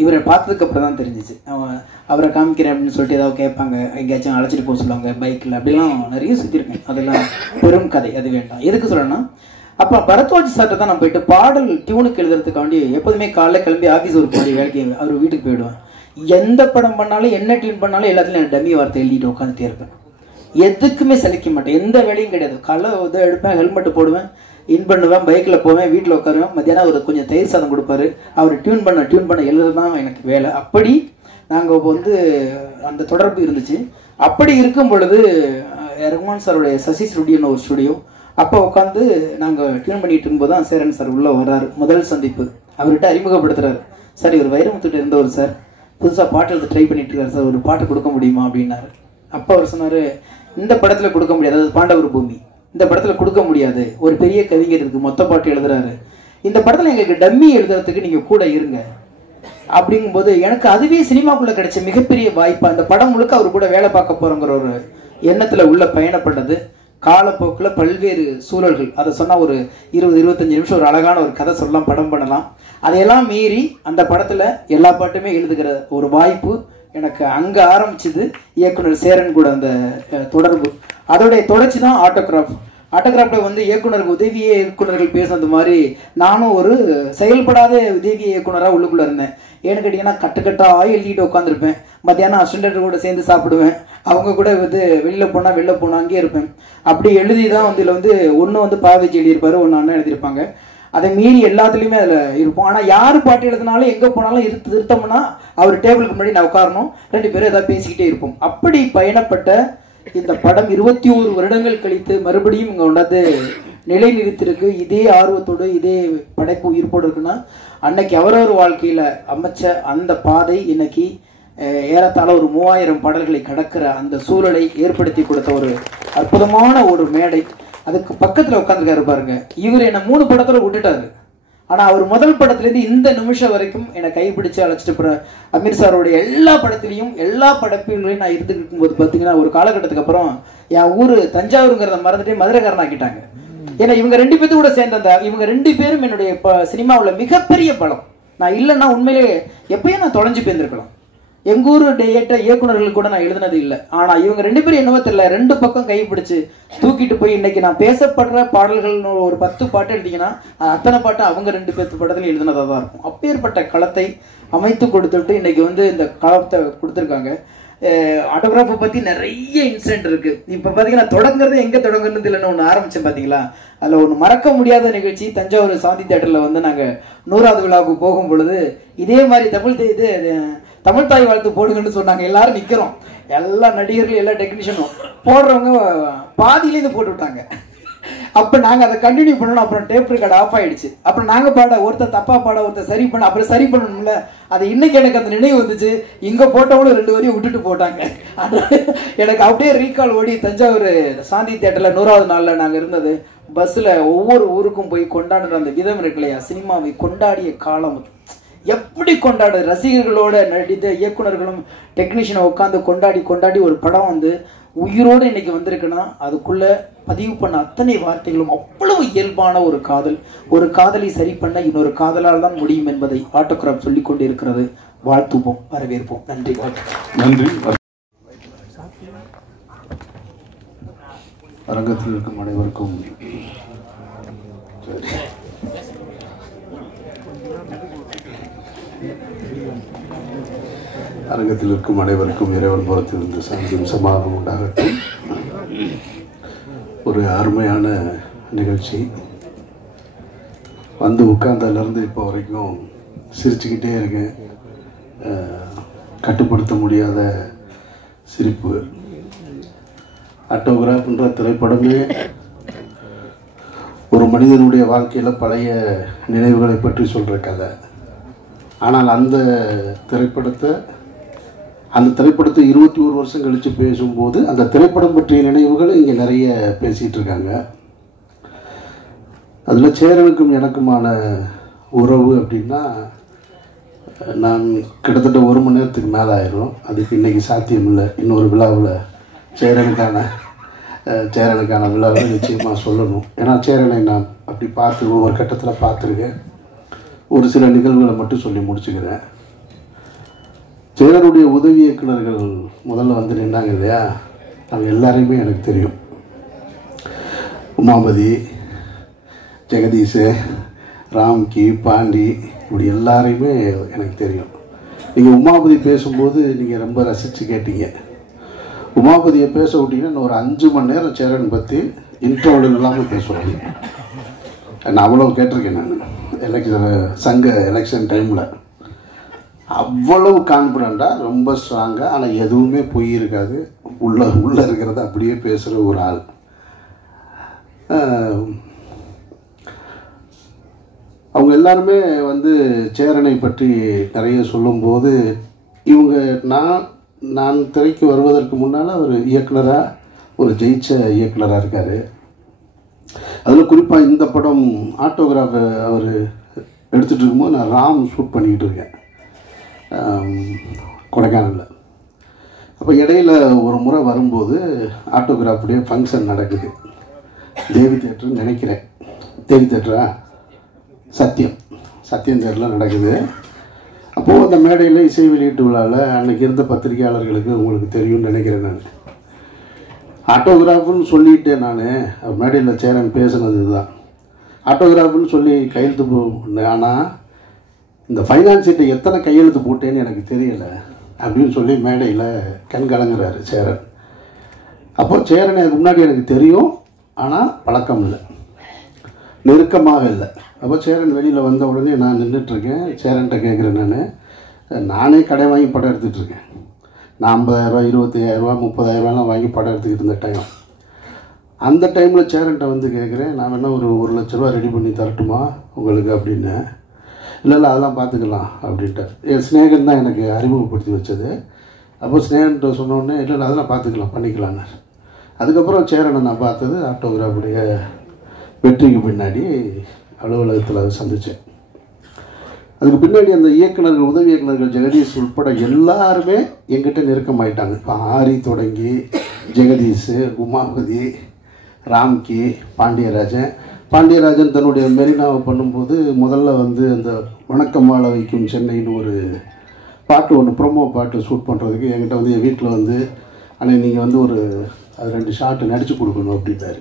இவரை பார்த்ததுக்கு அப்புறம் தான் தெரிஞ்சிச்சு. அவரை காமிக்கிறேன் அப்படின்னு சொல்லிட்டு ஏதாவது கேட்பாங்க, எங்கேயாச்சும் அழைச்சிட்டு போக சொல்லுவாங்க பைக்கில், அப்படிலாம் நிறைய சுற்றிருக்கேன். அதெல்லாம் பெரும் கதை, அது வேண்டாம். எதுக்கு சொல்லணும்னா அப்போ பரத்வாஜ் சார்ட்ட தான் நான் போயிட்டு பாடல் டியூனுக்கு எழுதுறதுக்காண்டி எப்போதுமே காலைல கிளம்பி ஆஃபீஸ் ஒரு பாடி வேலைக்கு அவர் வீட்டுக்கு போயிடுவேன். எந்த படம் பண்ணாலும் என்ன டியூன் பண்ணாலும் எல்லாத்துலையும் எனக்கு டம்மி வார்த்தை எழுதிட்டு உட்காந்துட்டே இருப்பேன். எதுக்குமே சலிக்க மாட்டேன், எந்த வேலையும் கிடையாது. காலைல இதை எடுப்பேன், ஹெல்மெட்டு போடுவேன், இன் பண்ணுவேன், பைக்கில் போவேன், வீட்டில் உட்காருவேன். மத்தியானம் அவர் கொஞ்சம் தயிர் சாதம் கொடுப்பாரு, அவர் டியூன் பண்ண எழுதுறது தான் எனக்கு வேலை. அப்படி நாங்கள் வந்து அந்த தொடர்பு இருந்துச்சு. அப்படி இருக்கும் பொழுது ரஹ்மான் சாருடைய சசி ஸ்டுடியோன்னு ஒரு ஸ்டுடியோ, அப்போ உட்காந்து நாங்கள் டியூன் பண்ணிட்டு இருக்கும்போது தான் சேரன் சார் உள்ளே வர்றாரு. முதல் சந்திப்பு அவர்கிட்ட அறிமுகப்படுத்துறாரு. சார் இவர் வைரமுத்துட்டு இருந்தவர் சார், புதுசாக பாட்டு எழுத ட்ரை பண்ணிட்டு இருக்காரு சார், ஒரு பாட்டு கொடுக்க முடியுமா அப்படின்னாரு. அப்போ அவர் சொன்னார், இந்த படத்தில் கொடுக்க முடியாது, அதாவது பாண்டவர் பூமி, இந்த படத்தில் கொடுக்க முடியாது, ஒரு பெரிய கவிஞர் இருக்கு மொத்த பாட்டு எழுதுறாரு, இந்த படத்தில் எங்களுக்கு டம்மி எழுதுறதுக்கு நீங்கள் கூட இருங்க அப்படிங்கும்போது எனக்கு அதுவே சினிமாக்குள்ளே கிடைச்ச மிகப்பெரிய வாய்ப்பு. அந்த படம் முழுக்க அவர் கூட வேலை பார்க்க போகிறோங்கிற ஒரு எண்ணத்தில் உள்ள பயணப்பட்டது. காலப்போக்கில் பல்வேறு சூழல்கள், அதை சொன்னால் ஒரு 20-25 நிமிஷம் ஒரு அழகான ஒரு கதை சொல்லலாம், படம் பண்ணலாம். அதையெல்லாம் மீறி அந்த படத்தில் எல்லா பாட்டுமே எழுதுகிற ஒரு வாய்ப்பு எனக்கு அங்கே ஆரம்பிச்சது. இயக்குனர் சேரன் கூட அந்த தொடர்பு, அதோடைய தொடர்ச்சி தான் ஆட்டோகிராஃபில் வந்து இயக்குனருக்கு உதவி இயக்குனர்கள் பேசுனது மாதிரி நானும் ஒரு செயல்படாத உதவி இயக்குனராக உள்ளுக்குள்ளே இருந்தேன். ஏன்னு கேட்டிங்கன்னா கட்டுக்கட்டாக எழுதிட்டு உட்காந்துருப்பேன். மத்தியானம் அசிஸ்டன்ட் கூட சேர்ந்து சாப்பிடுவேன், அவங்க கூட வந்து வெளில போனால் அங்கேயே இருப்பேன். அப்படி எழுதி தான் வந்து இதில் வந்து ஒன்று வந்து பாவேஜி எழுதியிருப்பாரு, ஒன்று அண்ணன் எழுதியிருப்பாங்க. அதை மீறி எல்லாத்துலேயுமே அதில் இருப்போம். ஆனால் யார் பாட்டு எழுதினாலும் எங்கே போனாலும் திருத்தம்னா அவர் டேபிளுக்கு முன்னாடி நான் உட்காரணும், 2 பேரும் ஏதாவது பேசிக்கிட்டே இருப்போம். அப்படி பயணப்பட்ட இந்த படம் 21 வருடங்கள் கழித்து மறுபடியும் இங்கே கொண்டாந்து நிலை நிறுத்திருக்கு. இதே ஆர்வத்தோடு இதே படைப்பு உயிர்ப்போடு இருக்குன்னா அன்னைக்கு அவரவர் வாழ்க்கையில் அமைச்ச அந்த பாதை இன்னைக்கு ஏறத்தாழ ஒரு 3000 பாடல்களை கடக்கிற அந்த சூழலை ஏற்படுத்தி கொடுத்த ஒரு அற்புதமான ஒரு மேடை. அதுக்கு பக்கத்தில் உட்காந்துருக்காரு பாருங்க. இவர் என்னை 3 படத்தில் விட்டுட்டாரு. ஆனால் அவர் முதல் படத்துலேருந்து இந்த நிமிஷம் வரைக்கும் என்னை கைப்பிடிச்சு அழைச்சிட்டு போகிற அமீர் சாரோடைய எல்லா படத்துலையும் எல்லா படைப்புகளையும் நான் இருந்துட்டு இருக்கும்போது பார்த்தீங்கன்னா ஒரு காலகட்டத்துக்கு அப்புறம் என் ஊர் தஞ்சாவூருங்கிறத மறந்துட்டு மதுரைக்காரன் ஆக்கிட்டாங்க. ஏன்னா இவங்க 2 பேர்த்து கூட சேர்ந்த இவங்க 2 பேரும் என்னுடைய சினிமாவில் மிகப்பெரிய பலம். நான் இல்லைன்னா உண்மையிலே எப்பயும் நான் தொலைஞ்சு போயிருந்திருக்கலாம். எங்கள் ஊர் டேட்ட இயக்குநர்கள் கூட நான் எழுதினது இல்லை. ஆனால் இவங்க 2 பேரும் என்னவோ தெரியல, 2 பக்கம் கைப்பிடிச்சு தூக்கிட்டு போய் இன்னைக்கு நான் பேசப்படுற பாடல்கள்னு ஒரு 10 பாட்டு எழுதிங்கன்னா அத்தனை பாட்டு அவங்க 2 பேர்த்து படத்தில் எழுதினதாக தான் இருக்கும். அப்பேற்பட்ட களத்தை அமைத்து கொடுத்துட்டு இன்னைக்கு வந்து இந்த களத்தை கொடுத்துருக்காங்க. ஆட்டோகிராஃபை பற்றி நிறைய இன்சிடென்ட் இருக்குது. இப்போ பார்த்தீங்கன்னா தொடங்குறது எங்கே தொடங்குறது இல்லைன்னு ஒன்று ஆரம்பித்தேன் பார்த்தீங்களா, அதில் ஒன்று மறக்க முடியாத நிகழ்ச்சி. தஞ்சாவூர் சாந்தி தேட்டரில் வந்து நாங்கள் 100வது விழாவுக்கு போகும் பொழுது இதே மாதிரி தமிழ் தாய் வாழ்த்து போடுங்கன்னு சொன்னாங்க. எல்லாரும் நிற்கிறோம், எல்லா நடிகர்கள் எல்லா டெக்னீஷியனும் போடுறவங்க பாதியிலே இது போட்டு விட்டாங்க. அப்போ நாங்கள் அதை கண்டினியூ பண்ணணும். அப்புறம் டேப் ரெக்கார்டு ஆஃப் ஆயிடுச்சு. அப்புறம் நாங்கள் பாட ஒருத்தர் தப்பா பாட ஒருத்தர் சரி பண்ண, அப்புறம் சரி பண்ணணும்ல. அது இன்னைக்கு எனக்கு அந்த நினைவு வந்துச்சு. இங்கே போட்டவங்களும் 2 வரையும் விட்டுட்டு போட்டாங்க. எனக்கு அப்படியே ரீகால் ஓடி தஞ்சாவூர் சாந்தி தேட்டரில் 100வது நாளில் நாங்கள் இருந்தது. பஸ்ஸில் ஒவ்வொரு ஊருக்கும் போய் கொண்டாடுற அந்த விதம் இருக்கு இல்லையா, சினிமாவை கொண்டாடிய காலம் எப்படி கொண்டாடுது. ரசிகர்களோட நடித்த இயக்குநர்களும் டெக்னீஷியனை உட்காந்து கொண்டாடி ஒரு படம் வந்து உயிரோடு இன்னைக்கு வந்திருக்குன்னா அதுக்குள்ள பதிவு பண்ண அத்தனை வார்த்தைகளும் அவ்வளவு இயல்பான ஒரு காதல். ஒரு காதலை சரி பண்ண இன்னொரு காதலால் தான் முடியும் என்பதை ஆட்டோகிராஃப் சொல்லிக் கொண்டு இருக்கிறது. வாழ்த்துவோம், வரவேற்போம். நன்றி. நன்றி. அரங்கத்தில் இருக்கும் அனைவருக்கும் அரங்கத்தில் இருக்கும் அனைவருக்கும் இறைவன் புறத்திலிருந்து சாந்தியும் சமாதானம் உண்டாகட்டும். ஒரு அருமையான நிகழ்ச்சி. வந்து உட்கார்ந்ததுலேருந்து இப்போ வரைக்கும் சிரிச்சுக்கிட்டே இருக்கேன். கட்டுப்படுத்த முடியாத சிரிப்பு. ஆட்டோகிராஃப்ன்ற திரைப்படமே ஒரு மனிதனுடைய வாழ்க்கையில் பழைய நினைவுகளை பற்றி சொல்கிற கதை. ஆனால் அந்த திரைப்படத்தை 21 வருஷம் கழித்து பேசும்போது அந்த திரைப்படம் பற்றிய நினைவுகள் இங்கே நிறைய பேசிகிட்டு இருக்காங்க. அதில் சேரனுக்கும் எனக்குமான உறவு அப்படின்னா நான் கிட்டத்தட்ட 1 மணி நேரத்துக்கு மேலே ஆயிரும். அதுக்கு இன்றைக்கி சாத்தியம் இல்லை. இன்னொரு விழாவில் சேரனுக்கான விழாவை நிச்சயமாக சொல்லணும். ஏன்னா சேரனை நான் அப்படி பார்த்து ஒவ்வொரு கட்டத்தில் பார்த்துருக்கேன். ஒரு சில நிகழ்வுகளை மட்டும் சொல்லி முடிச்சுக்கிறேன். சேரனுடைய உதவி இயக்குநர்கள் முதல்ல வந்து நின்னாங்க இல்லையா, அவங்க எல்லாரையுமே எனக்கு தெரியும். உமாபதி, ஜெகதீஷ், ராம்கி, பாண்டி, இப்படி எல்லாரையுமே எனக்கு தெரியும். நீங்கள் உமாபதி பேசும்போது நீங்கள் ரொம்ப ரசித்து கேட்டீங்க. உமாபதியை பேச விட்டீங்கன்னா இன்னும் ஒரு 5 மணி நேரம் சேரன் பற்றி இன்டர்வல் இல்லாமல் பேசுவாங்க. நான் அவ்வளோ கேட்டிருக்கேன். நான் சங்க எலெக்ஷன் டைமில் அவ்வளவு கான்ஃபிடண்ட்டாக, ரொம்ப ஸ்ட்ராங்காக, ஆனால் எதுவுமே பொய் இருக்காது. உள்ளே இருக்கிறத அப்படியே பேசுகிற ஒரு ஆள். அவங்க எல்லாருமே வந்து சேரனை பற்றி நிறைய சொல்லும்போது இவங்க நான் திரைக்கு வருவதற்கு முன்னால் அவர் இயக்குனராக ஒரு ஜெயிச்ச இயக்குனராக இருக்கார். அதில் குறிப்பாக இந்த படம் ஆட்டோகிராஃப் அவர் எடுத்துகிட்டு இருக்கும்போது நான் ராம் ஷூட் பண்ணிக்கிட்டு இருக்கேன் கொடைக்கானலில். அப்போ இடையில் ஒரு முறை வரும்போது ஆட்டோகிராஃபுடைய ஃபங்க்ஷன் நடக்குது. தேவி தேட்டர்னு நினைக்கிறேன். தேவி தேட்டரா? சத்தியம் தேட்டரில் நடக்குது. அப்போது அந்த மேடையில் இசை வெளியீட்டு விழாவில் அன்றைக்கி இருந்த பத்திரிகையாளர்களுக்கு உங்களுக்கு தெரியும்னு நினைக்கிறேன். நான் ஆட்டோகிராஃப்னு சொல்லிட்டேன். நான் மேடையில் சேரன் பேசுனது தான் ஆட்டோகிராஃப்னு சொல்லி கையெழுத்து போனேன். ஆனால் இந்த ஃபைனான்ஸ் சீட்டை எத்தனை கையெழுத்து போட்டேன்னு எனக்கு தெரியலை அப்படின்னு சொல்லி மேடையில் கண் கலங்குறாரு சேரன். அப்போது சேரன் எனக்கு முன்னாடி எனக்கு தெரியும், ஆனால் பழக்கம் இல்லை, நெருக்கமாக இல்லை. அப்போ சேரன் வெளியில் வந்த உடனே நான் நின்றுட்டுருக்கேன். சேரன்கிட்ட கேட்குறேன், நானே கடை வாங்கி படம் எடுத்துகிட்ருக்கேன். நான் 50,000, 25,000, 30,000 வாங்கி படம் எடுத்துக்கிட்டு இருந்த டைம். அந்த டைமில் சேரன்கிட்ட வந்து கேட்குறேன், நான் வேணால் ஒரு 1 லட்ச ரூபா ரெடி பண்ணி தரட்டுமா உங்களுக்கு அப்படின்னு. இல்லை அதெல்லாம் பார்த்துக்கலாம் அப்படின்ட்டார். என் ஸ்நேகன் தான் எனக்கு அறிமுகப்படுத்தி வச்சது. அப்போ ஸ்நேகன்கிட்ட சொன்னோடனே இல்லை அதெல்லாம் பார்த்துக்கலாம் பண்ணிக்கலான்னு. அதுக்கப்புறம் சேரனை நான் பார்த்தது ஆட்டோகிராஃபுடைய வெற்றிக்கு பின்னாடி அலுவலகத்தில் அதை சந்தித்தேன். அதுக்கு பின்னாடி அந்த இயக்குநர்கள், உதவி இயக்குநர்கள் ஜெகதீஷ் உட்பட எல்லாருமே எங்கிட்ட நெருக்கமாயிட்டாங்க. இப்போ ஆரி தொடங்கி ஜெகதீஷ், உமாபதி, ராம்கி, பாண்டியராஜன் தன்னுடைய மெரினாவை பண்ணும்போது முதல்ல வந்து அந்த வணக்கம் வாழ வைக்கும் சென்னைன்னு ஒரு பாட்டு ஒன்று ப்ரோமோ பாட்டு ஷூட் பண்ணுறதுக்கு என்கிட்ட வந்து என் வீட்டில் வந்து ஆனால் நீங்கள் வந்து ஒரு அது 2 ஷாட்டு நடித்து கொடுக்கணும் அப்படின்ட்டாரு.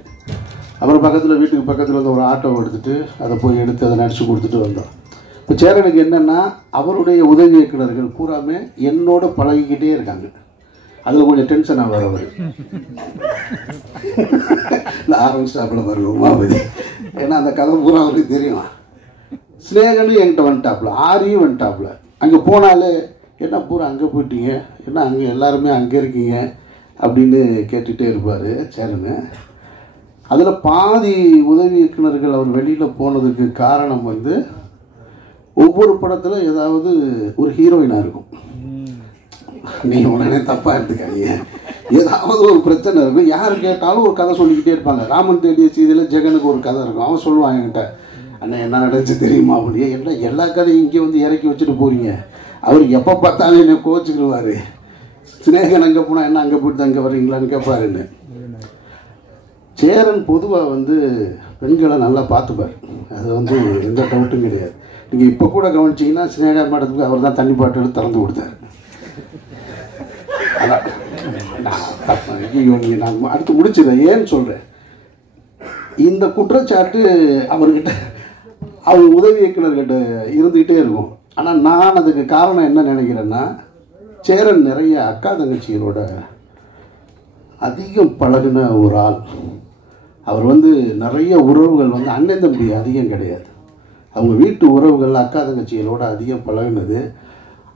அப்புறம் வீட்டுக்கு பக்கத்தில் வந்து ஒரு ஆட்டோ எடுத்துகிட்டு அதை போய் எடுத்து அதை நடித்து கொடுத்துட்டு வந்தோம். இப்போ சேரனுக்கு என்னென்னா அவருடைய உதவி இயக்குநர்கள் பூராமே என்னோட பழகிக்கிட்டே இருக்காங்க. அதில் கொஞ்சம் டென்ஷன் ஆவார் அவர். இந்த ஆரம்பிச்சாப்புல பாருங்க உமாபதி, ஏன்னா அந்த கதை பூரா அவருக்கு தெரியும். ஸ்னேகனும் என்கிட்ட வந்துட்டாப்புல, ஆரியும் வந்துட்டாப்புல. அங்கே போனாலே என்ன பூரா அங்கே போயிட்டீங்க, என்ன அங்கே எல்லாருமே அங்கே இருக்கீங்க அப்படின்னு கேட்டுகிட்டே இருப்பார் சேரனு. அதில் பாதி உதவி இயக்குநர்கள் அவர் வெளியில் போனதுக்கு காரணம் வந்து ஒவ்வொரு படத்தில் ஏதாவது ஒரு ஹீரோயினாக இருக்கும். நீங்கள் உடனே தப்பாக எடுத்துக்காதீங்க, ஏதாவது ஒரு பிரச்சனை இருக்கும். யார் கேட்டாலும் ஒரு கதை சொல்லிக்கிட்டே இருப்பாங்க. ராமன் தேடிய சீதையில் ஜெகனுக்கு ஒரு கதை இருக்கும். அவன் சொல்லுவான் என்கிட்ட, அண்ணன் என்ன நடந்துச்சு தெரியுமா அப்படியே. என்ன எல்லா கதையும் இங்கே வந்து இறக்கி வச்சுட்டு போகிறீங்க. அவர் எப்போ பார்த்தாலும் என்னை கோச்சிக்கிடுவார். ஸ்னேகன் அங்கே போனால் என்ன அங்கே போயிட்டு அங்கே வர்றீங்களான்னு கேட்பாருன்னு. சேரன் பொதுவாக வந்து பெண்களை நல்லா பார்த்துப்பார், அது வந்து எந்த டவுட்டும் கிடையாது. நீங்கள் இப்போ கூட கவனிச்சிங்கன்னா ஸ்னேகா மேடத்துக்கு அவர் தான் தண்ணி பாட்டில் திறந்து கொடுத்தாரு. அதான் நான் அடுத்து முடிச்சிடறேன். ஏன்னு சொல்கிறேன், இந்த குற்றச்சாட்டு அவர்கிட்ட அவங்க உதவி இயக்குநர்கிட்ட இருந்துக்கிட்டே இருக்கும். ஆனால் நான் அதுக்கு காரணம் என்ன நினைக்கிறேன்னா, சேரன் நிறைய அக்கா தங்கச்சிகளோட அதிகம் பழகின ஒரு ஆள். அவர் வந்து நிறைய உறவுகள் வந்து அண்ணன் தம்பி அதிகம் கிடையாது, அவங்க வீட்டு உறவுகள் அக்கா தங்கச்சிகளோட அதிகம் பழகினது.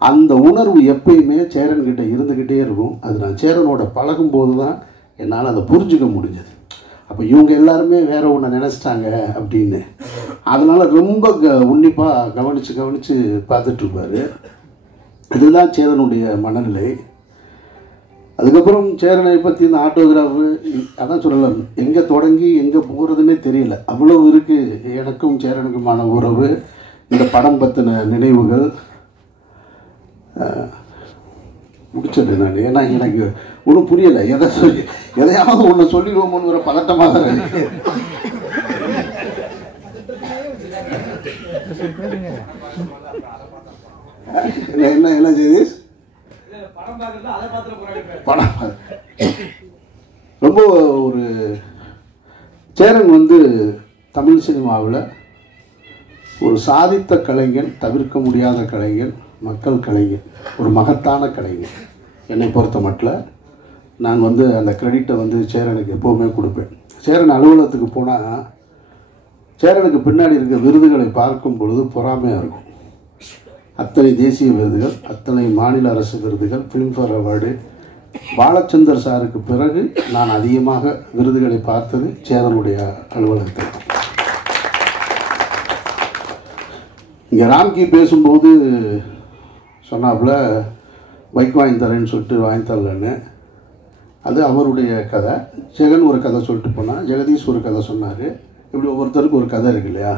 அந்த உணர்வு எப்பயுமே சேரன்கிட்ட இருந்துக்கிட்டே இருக்கும். அது நான் சேரனோட பழகும்போது தான் என்னால் அதை புரிஞ்சுக்க முடிஞ்சது. அப்போ இவங்க எல்லாருமே வேற ஒன்று நினச்சிட்டாங்க அப்படின்னு. அதனால் ரொம்ப உன்னிப்பாக கவனித்து பார்த்துட்ருப்பார். இதுதான் சேரனுடைய மனநிலை. அதுக்கப்புறம் சேரனை பற்றி இந்த ஆட்டோகிராஃபு அதான் சொல்லலாம், எங்கே தொடங்கி எங்கே போகிறதுன்னே தெரியல, அவ்வளோ இருக்குது எனக்கும் சேரனுக்குமான உறவு. இந்த படம் பற்றின நினைவுகள் முடிச்சது நான். ஏன்னா எனக்கு ஒன்றும் புரியலை, எதையாவது ஒன்று சொல்லிடுவோமோன்னு ஒரு பதட்டமாக தான் இருக்கு. என்ன என்ன செய்தி படம் ரொம்ப ஒரு சேரன் வந்து தமிழ் சினிமாவில் ஒரு சாதித்த கலைஞன், தவிர்க்க முடியாத கலைஞன், மக்கள் கலைஞர், ஒரு மகத்தான கலைஞர். என்னை பொறுத்த மட்டும் நான் வந்து அந்த கிரெடிட்டை வந்து சேரனுக்கு எப்போவுமே கொடுப்பேன். சேரன் அலுவலகத்துக்கு போனால் சேரனுக்கு பின்னாடி இருக்க விருதுகளை பார்க்கும் பொழுது பொறாமையாக இருக்கும். அத்தனை தேசிய விருதுகள், அத்தனை மாநில அரசு விருதுகள், ஃபிலிம்ஃபேர் அவார்டு. பாலச்சந்தர் சாருக்கு பிறகு நான் அதிகமாக விருதுகளை பார்த்தது சேரனுடைய அலுவலகத்தில். இங்கே ராம்கி பேசும்போது சொன்னாப்புல பைக் வாங்கி தரேன்னு சொல்லிட்டு வாங்கி தரலன்னு. அது அவருடைய கதை. ஜெகன் ஒரு கதை சொல்லிட்டு போனால், ஜெகதீஷ் ஒரு கதை சொன்னார். இப்படி ஒவ்வொருத்தருக்கும் ஒரு கதை இருக்கு இல்லையா.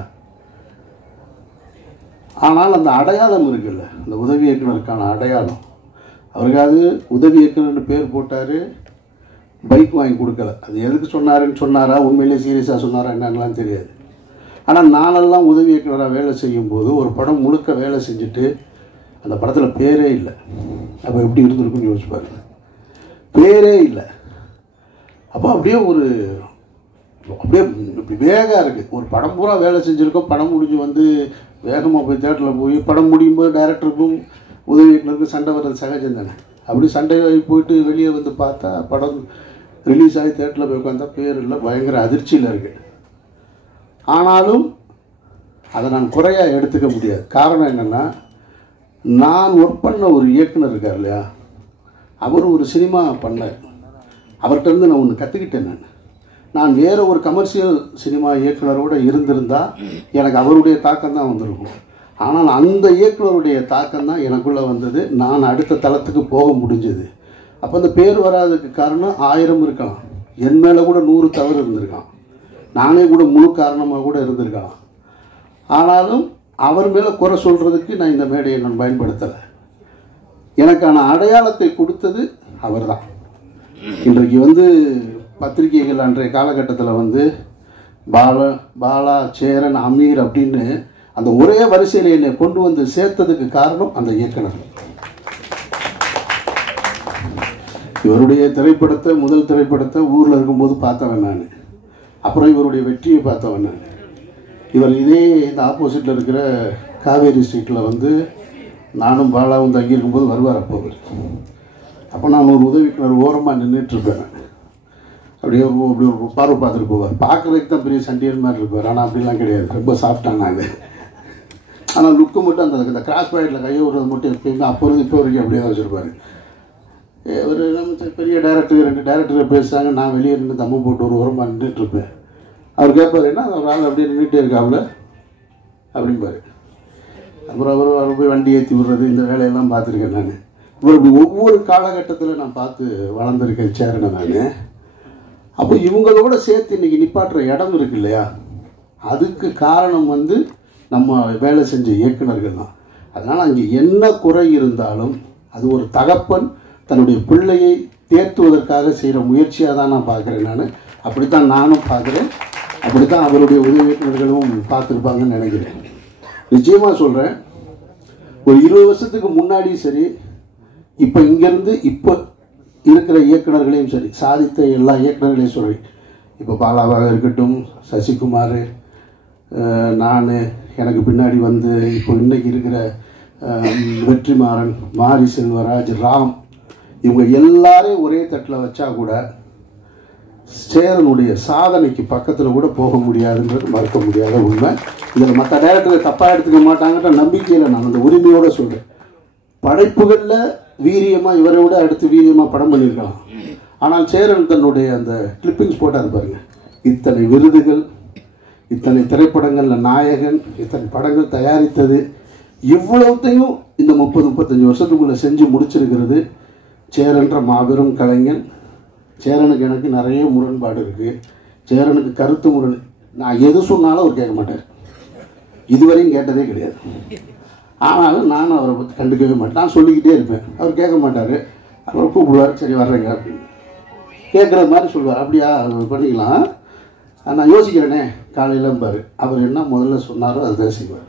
ஆனால் அந்த அடையாளம் இருக்குல்ல, அந்த உதவி இயக்குனருக்கான அடையாளம். அவருக்காவது உதவி இயக்குனர்னு பேர் போட்டார், பைக் வாங்கி கொடுக்கல. அது எதுக்கு சொன்னாருன்னு சொன்னாரா, உண்மையிலே சீரியஸாக சொன்னாரா என்னன்னெலாம் தெரியாது. ஆனால் நானெல்லாம் உதவி இயக்குனராக வேலை செய்யும்போது ஒரு படம் முழுக்க வேலை செஞ்சுட்டு அந்த படத்தில் பேரே இல்லை. அப்போ எப்படி இருந்திருக்குன்னு யோசிச்சு பாருங்க, பேரே இல்லை. அப்போ அப்படியே அப்படியே இப்படி வேகம் இருக்குது. ஒரு படம் பூரா வேலை செஞ்சுருக்கோம், படம் முடிஞ்சு வந்து வேகமாக போய் தேட்டரில் போய் படம் முடியும் போது டைரக்டருக்கும் உதவி இயக்குனருக்கும் சண்டை வர்றது சகஜம் தானே. அப்படி சண்டை போயிட்டு வெளியே வந்து பார்த்தா படம் ரிலீஸ் ஆகி தேட்டரில் போய் உட்காந்தா பேர் இல்லை, பயங்கர அதிர்ச்சியில் இருக்குது. ஆனாலும் அதை நான் குறையாக எடுத்துக்க முடியாது. காரணம் என்னென்னா, நான் ஒர்க் பண்ண ஒரு இயக்குனர் இருக்கார் இல்லையா, அவர் ஒரு சினிமா பண்ணார். அவர்கிட்டருந்து நான் ஒன்று கற்றுக்கிட்டேன். நான் வேறு ஒரு கமர்ஷியல் சினிமா இயக்குனரோடு இருந்திருந்தால் எனக்கு அவருடைய தாக்கம் தான் வந்திருக்கும். ஆனால் அந்த இயக்குனருடைய தாக்கம் தான் எனக்குள்ளே வந்தது. நான் அடுத்த தளத்துக்கு போக முடிஞ்சது. அப்போ அந்த பேர் வராதுக்கு காரணம் 1000 இருக்கலாம், என் மேலே கூட 100 தவறு இருந்திருக்கான், நானே கூட முழு காரணமாக கூட இருந்திருக்கலாம். ஆனாலும் அவர் மேலே குறை சொல்கிறதுக்கு நான் இந்த மேடையை நான் பயன்படுத்தலை. எனக்கான அடையாளத்தை கொடுத்தது அவர் தான். இன்றைக்கு வந்து பத்திரிகைகள் அன்றைய காலகட்டத்தில் வந்து பாலா, சேரன், அமீர் அப்படின்னு அந்த ஒரே வரிசையில் என்னை கொண்டு வந்து சேர்த்ததுக்கு காரணம் அந்த இயக்குனர். இவருடைய திரைப்படத்தை முதல் திரைப்படத்தை ஊரில் இருக்கும்போது பார்த்தவன் நான். அப்புறம் இவருடைய வெற்றியை பார்த்தவன் நான். இவர் இதே இந்த ஆப்போசிட்டில் இருக்கிற காவேரி ஸ்ட்ரீட்டில் வந்து நானும் பாலாவும் தங்கி இருக்கும்போது வருவார். அப்போ நான் ஒரு உதவிக்குனர் ஓரமாக நின்றுட்டுருப்பேன். அப்படியே அப்படி ஒரு பார்வை பார்த்துட்டு போவார். பார்க்குறதுக்கு தான் பெரிய சண்டியர் மாதிரி இருப்பார், ஆனால் அப்படிலாம் கிடையாது. ரொம்ப சாஃப்டாக நாங்கள். ஆனால் லுக்கு மட்டும் அந்த கிராஸ் பாயிண்டில் கையை விடுறது மட்டும் எப்பயுமே அப்போ இருந்து இப்போ வரைக்கும் அப்படியே தான் வச்சுருப்பார். ஒரு நம்ம பெரிய டேரக்டர் 2 டேரக்டரை பேசுகிறாங்க, நான் வெளியே நின்று தம்ம போட்டு ஒரு ஓரமாக நின்றுட்டுருப்பேன். அவர் கேட்பார், என்ன ஒரு ஆள் அப்படியே நின்றுட்டே இருக்காப்புல அப்படிம்பார். அப்புறம் அவர் போய் வண்டி ஏற்றி விடுறது, இந்த வேலையெல்லாம் பார்த்துருக்கேன் நான். இவர் ஒவ்வொரு காலகட்டத்தில் நான் பார்த்து வளர்ந்துருக்கேன் சேரனை நான். அப்போ இவங்களோட சேர்த்து இன்றைக்கி நிப்பாட்டுற இடம் இருக்கு இல்லையா, அதுக்கு காரணம் வந்து நம்ம வேலை செஞ்ச இயக்குநர்கள் தான். அதனால் அங்கே என்ன குறை இருந்தாலும் அது ஒரு தகப்பன் தன்னுடைய பிள்ளையை தேர்த்துவதற்காக செய்கிற முயற்சியாக தான் நான் பார்க்குறேன் நான். அப்படித்தான் நானும் பார்க்குறேன், அப்படித்தான் அவருடைய உதவி இயக்குநர்களும் பார்த்துருப்பாங்கன்னு நினைக்கிறேன். நிச்சயமாக சொல்கிறேன், ஒரு 20 வருஷத்துக்கு முன்னாடியும் சரி, இப்போ இங்கேருந்து இப்போ இருக்கிற இயக்குநர்களையும் சரி, சாதித்த எல்லா இயக்குநர்களையும் சரி, இப்போ பாலாவாக இருக்கட்டும், சசிகுமார், நான், எனக்கு பின்னாடி வந்து இப்போ இன்றைக்கி இருக்கிற வெற்றிமாறன், மாரி செல்வராஜ், ராம், இவங்க எல்லாரையும் ஒரே தட்டில் வச்சா கூட சேரனுடைய சாதனைக்கு பக்கத்தில் கூட போக முடியாதுன்றது மறுக்க முடியாத உண்மை. இதில் மற்ற டைரக்டர் தப்பாக எடுத்துக்க மாட்டாங்கன்ற நம்பிக்கையில் நான் அந்த உரிமையோடு சொல்கிறேன். படைப்புகளில் வீரியமாக இவரை விட அடுத்து வீரியமாக படம் பண்ணியிருக்கலாம். ஆனால் சேரன் தன்னுடைய அந்த கிளிப்பிங்ஸ் போட்டார் பாருங்க, இத்தனை விருதுகள், இத்தனை திரைப்படங்களில் நாயகன், இத்தனை படங்கள் தயாரித்தது, இவ்வளவுத்தையும் இந்த 30-35 வருஷத்துக்குள்ளே செஞ்சு முடிச்சிருக்கிறது சேரன்ற மாபெரும் கலைஞன். சேரனுக்கு எனக்கு நிறைய முரண்பாடு இருக்குது. சேரனுக்கு கருத்து முரண், நான் எது சொன்னாலும் அவர் கேட்க மாட்டார், இதுவரையும் கேட்டதே கிடையாது. ஆனாலும் நானும் அவரை பற்றி கண்டுக்கவே மாட்டேன், நான் சொல்லிக்கிட்டே இருப்பேன், அவர் கேட்க மாட்டார். அப்புறம் கூப்பிடுவார், சரி வர்றேங்க அப்படின்னு கேட்குற மாதிரி சொல்லுவார். அப்படியா பண்ணிக்கலாம், நான் யோசிக்கிறேனே காலையில் பாரு, அவர் என்ன முதல்ல சொன்னாரோ அதுதான் செய்வார்.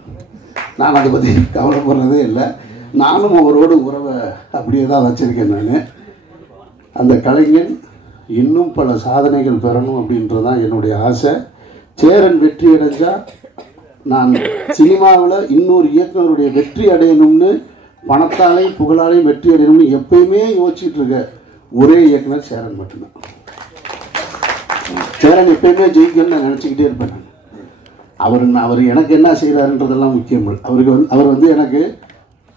நான் அதை பற்றி கவலைப்படுறதே இல்லை. நானும் அவரோட உறவை அப்படியே தான் வச்சுருக்கேன் நான். அந்த கலைஞன் இன்னும் பல சாதனைகள் பெறணும் அப்படின்றதான் என்னுடைய ஆசை. சேரன் வெற்றி அடைஞ்சால் நான் சினிமாவில் இன்னொரு இயக்குனருடைய வெற்றி அடையணும்னு, பணத்தாலையும் புகழாலையும் வெற்றி அடையணும்னு எப்பயுமே யோசிச்சுட்டு இருக்க ஒரே இயக்குனர் சேரன் மட்டும்தான். சேரன் எப்பயுமே ஜெயிக்கணும்னு நான் நினச்சிக்கிட்டே இருப்பேன் நான். அவர் எனக்கு என்ன செய்கிறாருன்றதெல்லாம் முக்கியம் இல்லை. அவர் வந்து எனக்கு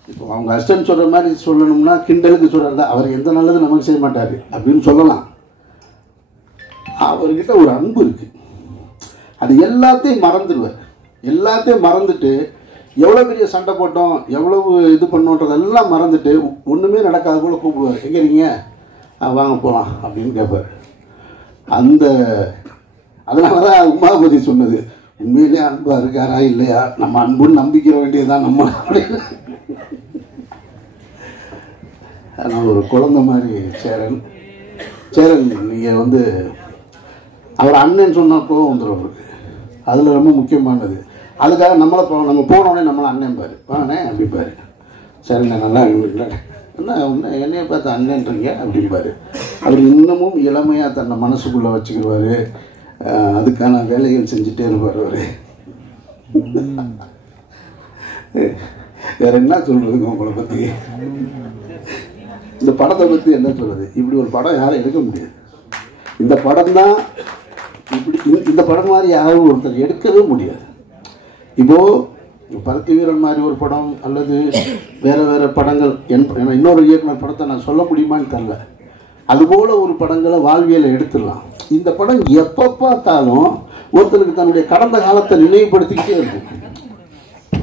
இப்போ அவங்க அசிஸ்டன்ட் சொல்கிற மாதிரி சொல்லணும்னா கிண்டலுக்கு சொல்கிறாரு, அவர் எந்த நல்லது நமக்கு செய்ய மாட்டார் அப்படின்னு சொல்லலாம். அவர்கிட்ட ஒரு அன்பு இருக்குது, அது எல்லாத்தையும் மறந்துடுவார். எல்லாத்தையும் மறந்துட்டு எவ்வளோ பெரிய சண்டை போட்டோம், எவ்வளவு இது பண்ணோன்றதெல்லாம் மறந்துட்டு ஒன்றுமே நடக்காத போல் கூப்பிடுவார், எங்கே இருக்கீங்க, வாங்க போகலாம் அப்படின்னு கேட்பார். அதனால தான் உமாபதி சொன்னது, உண்மையிலே அன்பாக இருக்காரா இல்லையா, நம்ம அன்புன்னு நம்பிக்கிற வேண்டியதுதான் நம்ம அப்படின்னு. அதனால் ஒரு குழந்தை மாதிரி சேரன். நீங்கள் வந்து அவர் அண்ணன் சொன்னால் கோவம் வந்துடும் அவருக்கு, அதில் ரொம்ப முக்கியமானது. அதுக்காக நம்ம போனோடனே நம்மளை அண்ணன் பாரு, வாங்கண்ணே அப்படிப்பாரு. சரிண்ணே நல்லா என்ன என்னைய பார்த்து அண்ணன்றீங்க அப்படின்பாரு. அவர் இன்னமும் இளமையாக தன்னை மனசுக்குள்ளே வச்சுக்கிடுவார், அதுக்கான வேலைகள் செஞ்சுட்டே இருப்பார் அவர். வேற என்ன சொல்கிறதுங்க உங்களை பற்றி, இந்த படத்தை பற்றி என்ன சொல்கிறது? இப்படி ஒரு படம் யாரும் எடுக்க முடியாது. இந்த படம் தான் இந்த படம் மாதிரி யாரும் ஒருத்தர் எடுக்கவே முடியாது. இப்போது பருத்தி வீரன் மாதிரி ஒரு படம் அல்லது வேறு படங்கள் இன்னொரு இயக்குனர் படத்தை நான் சொல்ல முடியுமான்னு தெரில, அதுபோல் ஒரு படங்களை வாழ்வியலை எடுத்துடலாம். இந்த படம் எப்போ பார்த்தாலும் ஒருத்தருக்கு தன்னுடைய கடந்த காலத்தை நினைவுபடுத்திக்கிட்டே இருக்கும்.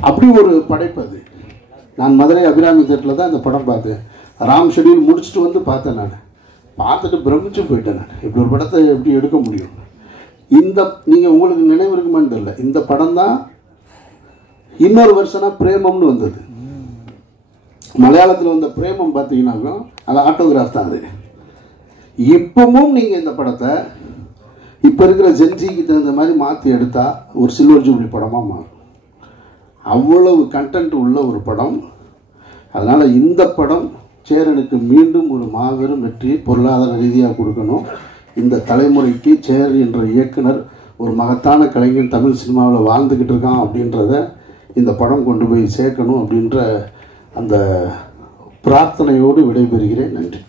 அப்படி ஒரு படைப்பு அது. நான் மதுரை அபிராமி தேட்டரில் தான் இந்த படம் பார்த்தேன். ராம் ஷெட்யூல் முடிச்சுட்டு வந்து பார்த்தேன். நான் பார்த்துட்டு பிரமிச்சு போயிட்டேன். நான் இப்படி ஒரு படத்தை எப்படி எடுக்க முடியும்? நீங்கள் உங்களுக்கு நினைவு இருக்குமான்னு தெரியல, இந்த படம் தான் இன்னொரு வருஷனா பிரேமம்னு வந்தது. மலையாளத்தில் வந்த பிரேமம் பார்த்தீங்கன்னாக்கா அது ஆட்டோகிராஃப் தான். அது இப்பவும் நீங்கள் இந்த படத்தை இப்போ இருக்கிற ஜென்சிக்கு தகுந்த மாதிரி மாற்றி எடுத்தால் ஒரு சில்வர் ஜூப்ளி படமாக மாறும். அவ்வளவு கண்டென்ட் உள்ள ஒரு படம். அதனால் இந்த படம் சேரனுக்கு மீண்டும் ஒரு மாபெரும் வெற்றி பொருளாதார ரீதியாக கொடுக்கணும். இந்த தலைமுறைக்கு சேரன் என்ற இயக்குனர் ஒரு மகத்தான கலைஞன் தமிழ் சினிமாவில் வாழ்ந்துக்கிட்டு இருக்கான் அப்படின்றத இந்த படம் கொண்டு போய் சேர்க்கணும் அப்படின்ற அந்த பிரார்த்தனையோடு விடைபெறுகிறேன். நன்றி.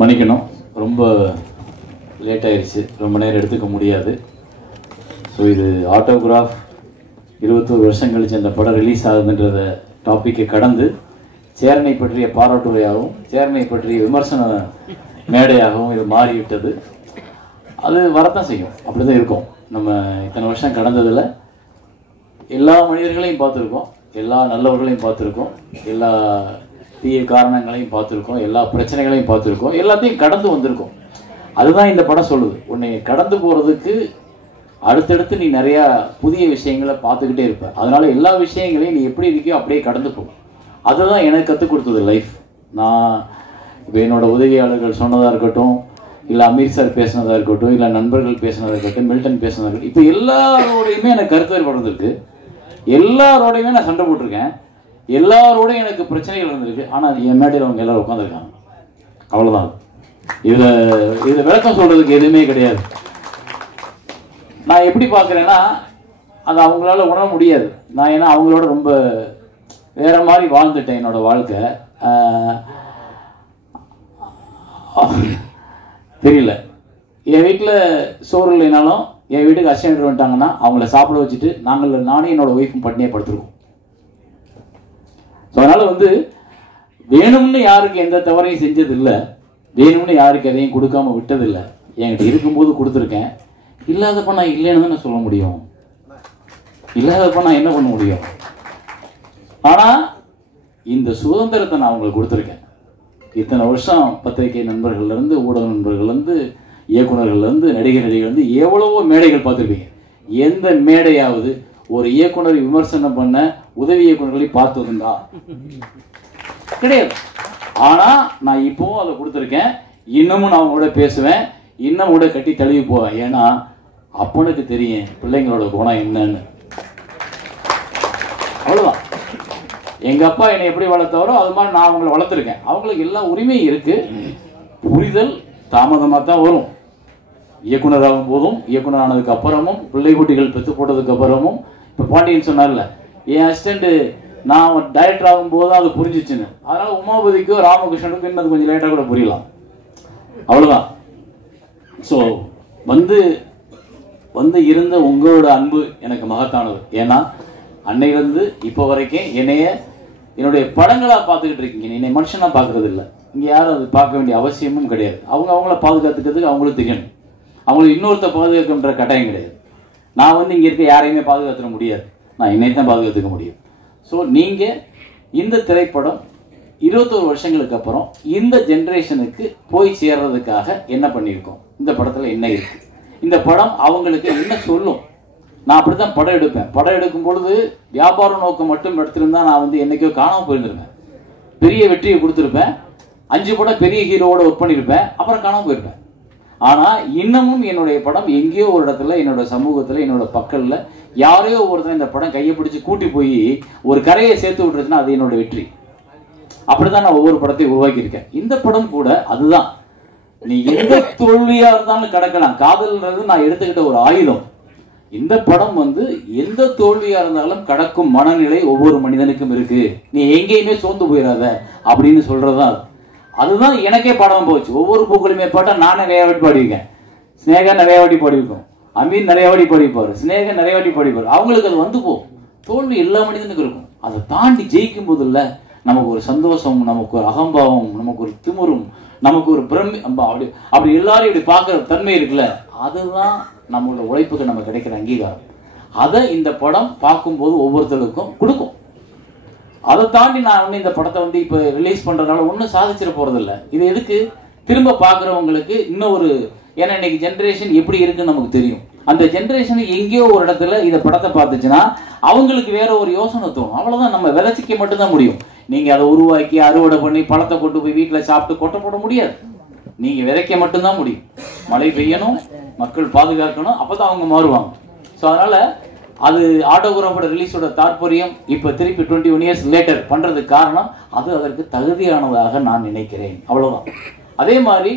மன்னிக்கணும், ரொம்ப லேட் ஆயிடுச்சு, ரொம்ப நேரம் எடுத்துக்க முடியாது. ஸோ இது ஆட்டோகிராஃப் 21 வருஷம் கழிச்சு அந்த படம் ரிலீஸ் ஆகுதுன்றத டாப்பிக்கை கடந்து சேரனை பற்றிய பாராட்டுரையாகவும் சேரனை பற்றிய விமர்சன மேடையாகவும் இது மாறிவிட்டது. அது வரத்தான் செய்யும், அப்படி தான் இருக்கும். நம்ம இத்தனை வருஷம் கடந்ததில் எல்லா மனிதர்களையும் பார்த்துருக்கோம், எல்லா நல்லவர்களையும் பார்த்துருக்கோம், எல்லா தீய காரணங்களையும் பார்த்துருக்கோம், எல்லா பிரச்சனைகளையும் பார்த்துருக்கோம், எல்லாத்தையும் கடந்து வந்திருக்கோம். அதுதான் இந்த படம் சொல்லுது. உன்னை கடந்து போகிறதுக்கு அடுத்தடுத்து நீ நிறையா புதிய விஷயங்களை பார்த்துக்கிட்டே இருப்ப. அதனால எல்லா விஷயங்களையும் நீ எப்படி இருக்கியோ அப்படியே கடந்து போ. அதுதான் எனக்கு கற்றுக் கொடுத்தது லைஃப். நான் இப்போ என்னோட உதவியாளர்கள் சொன்னதாக இருக்கட்டும், இல்லை அமீர் சார் பேசினதாக இருக்கட்டும், இல்லை நண்பர்கள் பேசினதாக இருக்கட்டும், மில்டன் பேசினதாக இருக்கட்டும், இப்போ எல்லாரோடையுமே எனக்கு கருத்து வேறுபாடு இருக்கு. எல்லாரோடையுமே நான் சண்டை போட்டிருக்கேன், எல்லாரோடையும் எனக்கு பிரச்சனைகள் இருந்திருக்கு. ஆனால் என் மேடையில் அவங்க எல்லாரும் உட்காந்துருக்காங்க. அவ்வளோதான். இதில் விளக்கம் சொல்கிறதுக்கு எதுவுமே கிடையாது. நான் எப்படி பார்க்குறேன்னா அது அவங்களால உணர முடியாது. நான் ஏன்னா அவங்களோட ரொம்ப வேற மாதிரி வாழ்ந்துட்டேன் என்னோட வாழ்க்கை. தெரியல, என் வீட்டில் சோறு இல்லைனாலும் என் வீட்டுக்கு அசிஸ்டன்ட் வந்துட்டாங்கன்னா அவங்கள சாப்பிட வச்சுட்டு நானே என்னோட ஒய்ஃபும் பட்டினியே படுத்துருக்கோம். ஸோ அதனால் வேணும்னு யாருக்கு எந்த தவறையும் செஞ்சது இல்லை, வேணும்னு யாருக்கு எதையும் கொடுக்காம விட்டதில்லை. என்கிட்ட இருக்கும்போது கொடுத்துருக்கேன். இல்லாதப்ப நான் இல்லைன்னு தான் சொல்ல முடியும், இல்லாதப்ப நான் என்ன பண்ண முடியும்? ஆனால் இந்த சுதந்திரத்தை நான் அவங்களுக்கு கொடுத்துருக்கேன். இத்தனை வருஷம் பத்திரிகை நண்பர்கள்லேருந்து, ஊடக நண்பர்கள்லேருந்து, இயக்குநர்கள்லேருந்து, நடிகர்கள்லேருந்து எவ்வளவோ மேடைகள் பார்த்துருப்பீங்க. எந்த மேடையாவது ஒரு இயக்குனர் விமர்சனம் பண்ண உதவி இயக்குநர்களை பார்த்ததுண்டா? கிடையாது. ஆனால் நான் இப்போவும் அதை கொடுத்துருக்கேன். இன்னமும் நான் அவங்களோட பேசுவேன், இன்னும் கூட கட்டி தழுவி போவேன். ஏன்னா அப்பனுக்கு தெரியும் பிள்ளைங்களோட குணம் என்னன்னு. அவ்வளோதான். எங்கள் அப்பா என்னை எப்படி வளர்த்தவரோ அது மாதிரி நான் அவங்களை வளர்த்துருக்கேன். அவங்களுக்கு எல்லா உரிமையும் இருக்கு. புரிதல் தாமதமாக தான் வரும். இயக்குனர் ஆகும் போதும், இயக்குனர் ஆனதுக்கு அப்புறமும், பிள்ளை குட்டிகள் பெற்று போட்டதுக்கு அப்புறமும். இப்போ பாண்டியன் சொன்னார்ல, என் அசிஸ்டண்ட் நான் டைரக்டர் ஆகும்போது அது புரிஞ்சிச்சுன்னு. அதனால உமாபதிக்கோ ராமகிருஷ்ணனுக்கும் இன்னது கொஞ்சம் லேட்டாக கூட புரியலாம். அவ்வளோதான். ஸோ வந்து இருந்த உங்களோட அன்பு எனக்கு மகத்தானது. ஏன்னா அன்னையிலேருந்து இப்போ வரைக்கும் என்னுடைய படங்களாக பார்த்துக்கிட்டு இருக்கீங்க. என்னை மனுஷனாக பார்க்கறது இல்லை. இங்கே யாரும் அது பார்க்க வேண்டிய அவசியமும் கிடையாது. அவங்கள பாதுகாத்துக்கிறதுக்கு அவங்களுக்கு தெரியணும். அவங்களுக்கு இன்னொருத்த பாதுகாக்கின்ற கட்டாயம் கிடையாது. நான் இங்கே இருக்க யாரையுமே பாதுகாத்துட முடியாது, நான் என்னை தான் பாதுகாத்துக்க முடியும். ஸோ நீங்கள் இந்த திரைப்படம் 21 வருஷங்களுக்கு அப்புறம் இந்த ஜென்ரேஷனுக்கு போய் சேர்றதுக்காக என்ன பண்ணியிருக்கோம், இந்த படத்தில் என்ன இருக்கு, இந்த படம் அவங்களுக்கு என்ன சொல்லும். நான் அப்படித்தான் படம் எடுப்பேன். படம் எடுக்கும் பொழுது வியாபார நோக்கம் மட்டும் எடுத்திருந்தா நான் என்னைக்கோ காணாமல் போயிருந்திருப்பேன். பெரிய வெற்றியை கொடுத்துருப்பேன், 5 படம் பெரிய ஹீரோவோட ஒர்க் பண்ணியிருப்பேன், அப்புறம் காணாமல் போயிருப்பேன். ஆனால் இன்னமும் என்னுடைய படம் எங்கேயோ ஒரு இடத்துல, என்னோட சமூகத்தில், என்னோட பக்கத்தில் யாரையோ ஒருத்தர் இந்த படம் கையை பிடிச்சி கூட்டி போய் ஒரு கரையை சேர்த்து விட்டுருச்சுன்னா அது என்னோட வெற்றி. அப்படிதான் நான் ஒவ்வொரு படத்தையும் உருவாக்கியிருக்கேன். இந்த படம் கூட அதுதான். நீ எந்த தோல்வியா இருந்தாலும் கடக்கலாம். காதல்ன்றது நான் எடுத்துக்கிட்ட ஒரு ஆயுதம். இந்த படம் எந்த தோல்வியா இருந்தாலும் கடக்கும் மனநிலை ஒவ்வொரு மனிதனுக்கும் இருக்கு. நீ எங்கேயுமே சோர்ந்து போயிடாத அப்படின்னு சொல்றதுதான். அதுதான் எனக்கே பாடம் போச்சு. ஒவ்வொரு பூக்களுமே பாட்டா நான் நிறைய வாட்டி பாடியிருக்கேன், ஸ்னேகா நிறைய வாட்டி பாடியிருக்கோம், அமீர் நிறைய வாட்டி பாடிப்பாரு, ஸ்னேகா நிறைய வாட்டி பாடிப்பாரு. அவங்களுக்கு அது போகும். தோல்வி எல்லா மனிதனுக்கும் இருக்கும். அதை தாண்டி ஜெயிக்கும் போது இல்லை நமக்கு ஒரு சந்தோஷம், நமக்கு ஒரு அகம்பாவம், நமக்கு ஒரு திமிரும், நமக்கு ஒரு அப்படி எல்லாரும் இப்படி பார்க்குற தன்மை இருக்குல்ல, அதுதான் நம்மளோட உழைப்புக்கு நம்ம கிடைக்கிற அங்கீகாரம். அதை இந்த படம் பார்க்கும்போது ஒவ்வொருத்தருக்கும் கொடுக்கும். அதை தாண்டி நான் இந்த படத்தை இப்போ ரிலீஸ் பண்ணுறதுனால ஒன்றும் சாதிச்சிட போகிறதில்ல. இது எதுக்கு திரும்ப பார்க்குறவங்களுக்கு இன்னும் ஏன்னா இன்னைக்கு ஜென்ரேஷன் எப்படி இருக்குன்னு நமக்கு தெரியும். அந்த ஜென்ரேஷன் எங்கேயோ ஒரு இடத்துல இந்த படத்தை பார்த்துச்சுன்னா அவங்களுக்கு வேற ஒரு யோசனை தோணும். அவ்வளோதான். நம்ம விதைச்சிக்க மட்டும்தான் முடியும். நீங்கள் அதை உருவாக்கி அறுவடை பண்ணி பழத்தை கொண்டு போய் வீட்டில் சாப்பிட்டு கொட்டை போட முடியாது. நீங்கள் விதைக்க மட்டும்தான் முடியும். மழை பெய்யணும், மக்கள் பாதுகாக்கணும், அப்போ தான் அவங்க மாறுவாங்க. ஸோ அதனால் அது ஆட்டோகிராஃபோட ரிலீஸோட தாற்பயம் இப்போ திருப்பி 21 இயர்ஸ் லேட்டர் பண்ணுறதுக்கு காரணம் அது அதற்கு தகுதியானதாக நான் நினைக்கிறேன். அவ்வளோதான். அதே மாதிரி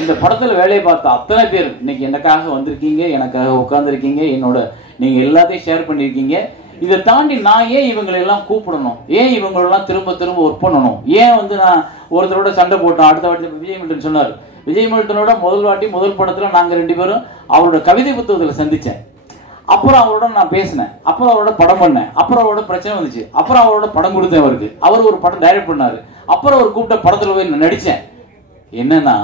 இந்த படத்தில் வேலையை பார்த்த அத்தனை பேர் இன்னைக்கு எனக்காக வந்திருக்கீங்க, எனக்காக உட்காந்துருக்கீங்க, என்னோட நீங்கள் எல்லாத்தையும் ஷேர் பண்ணியிருக்கீங்க. இதை தாண்டி நான் ஏன் இவங்களெல்லாம் கூப்பிடணும், ஏன் இவங்களெல்லாம் திரும்ப திரும்ப ஒர்க் பண்ணணும், ஏன் வந்து நான் ஒருத்தரோட சண்டை போட்டோம். அடுத்த வாட்டி விஜய் மில்டன் சொன்னார், விஜய் மில்டனோட முதல் படத்தில் நாங்கள் 2 பேரும் அவரோட கவிதை புத்தகத்தில் சந்தித்தேன். அப்புறம் அவரோட நான் பேசினேன், அப்புறம் அவரோட படம் பண்ணேன், அப்புறம் அவரோட பிரச்சனை வந்துச்சு, அப்புறம் அவரோட படம் கொடுத்தேன் அவருக்கு. அவர் ஒரு படம் டைரக்ட் பண்ணார், அப்புறம் அவர் கூப்பிட்ட படத்தில் போய் நடித்தேன். என்னன்னா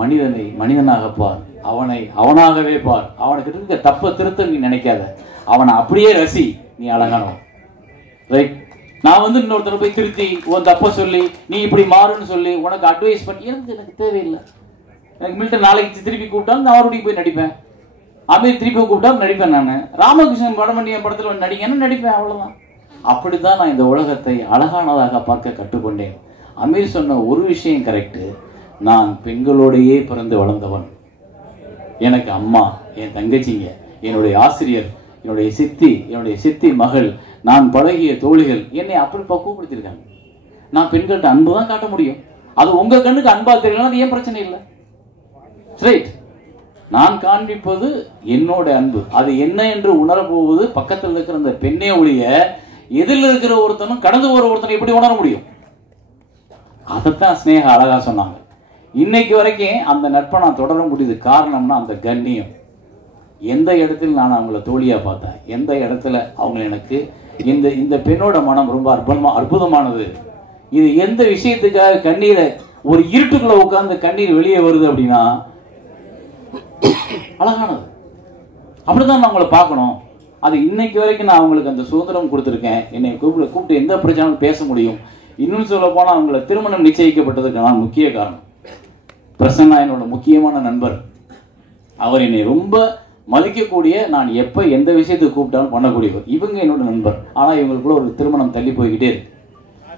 மனிதனை மனிதனாக பார், அவனை அவனாகவே பார், அவனுக்கு இருக்க தப்ப திருத்த நீ நினைக்காத, அவனை அப்படியே ரசி, நீ அழகானவன். ரைட். நான் வந்து இன்னொருத்தரை போய் திருத்தி உன் தப்ப சொல்லி நீ இப்படி மாறுன்னு சொல்லி உனக்கு அட்வைஸ் பண்ணி எனக்கு தேவையில்லை. எனக்கு மில்டன் நாளைக்கு திருப்பி கூப்பிட்டாலும் நான் அவருடைய போய் நடிப்பேன், அமீர் திருப்பி கூப்பிட்டாலும் நடிப்பேன். நான் ராமகிருஷ்ணன் படம் பண்ணி என் படத்தில் நடிக்கன்னு நடிப்பேன், அவ்வளோதான். அப்படித்தான் நான் இந்த உலகத்தை அழகானதாக பார்க்க கற்றுக்கொண்டேன். அமீர் சொன்ன ஒரு விஷயம் கரெக்டு, நான் பெண்களோடையே பிறந்து வளர்ந்தவன். எனக்கு அம்மா, என் தங்கச்சிங்க, என்னுடைய ஆசிரியர், என்னுடைய சித்தி மகள், நான் பழகிய தோழிகள் என்னை அப்படி பக்குவப்படுத்தியிருக்காங்க. நான் பெண்கள்கிட்ட அன்பு தான் காட்ட முடியும். அது உங்க கண்ணுக்கு அன்பா தெரியலன்னா அது ஏன் பிரச்சனை இல்லை. ரைட். நான் காண்பிப்பது என்னோட அன்பு, அது என்ன என்று உணரப்போவது பக்கத்தில் இருக்கிற அந்த பெண்ணே ஒழிய எதில் இருக்கிற ஒருத்தனும் கடந்து போற ஒருத்தனை எப்படி உணர முடியும். அதைத்தான் ஸ்னேகா அழகா சொன்னாங்க. இன்னைக்கு வரைக்கும் அந்த நட்பை நான் தொடர முடியுது. காரணம்னா அந்த கண்ணியம். எந்த இடத்துல நான் அவங்கள தோழியா பார்த்தேன், எந்த இடத்துல அவங்க எனக்கு இந்த பெண்ணோட மனம் ரொம்ப அற்புதமானது. இது எந்த விஷயத்துக்காக கண்ணீரை ஒரு இருட்டுக்குள்ள உட்கார்ந்து கண்ணீர் வெளியே வருது அப்படின்னா அழகானது. அப்படிதான் நான் அவங்கள பார்க்கணும். அது இன்னைக்கு வரைக்கும் நான் அவங்களுக்கு அந்த சுதந்திரம் கொடுத்துருக்கேன். என்னை கூப்பிட்டு எந்த பிரச்சனையும் பேச முடியும். இன்னும் சொல்ல போனால் அவங்கள திருமணம் நிச்சயிக்கப்பட்டதுக்கு நான் முக்கிய காரணம். பிரசன்னா என்னோட முக்கியமான நண்பர். அவர் என்னை ரொம்ப மதிக்கக்கூடிய, நான் எப்போ எந்த விஷயத்துக்கு கூப்பிட்டாலும் பண்ணக்கூடியவர். இவங்க என்னோட நண்பர். ஆனால் இவங்களுக்குள்ள ஒரு திருமணம் தள்ளி போய்கிட்டே இருக்கு.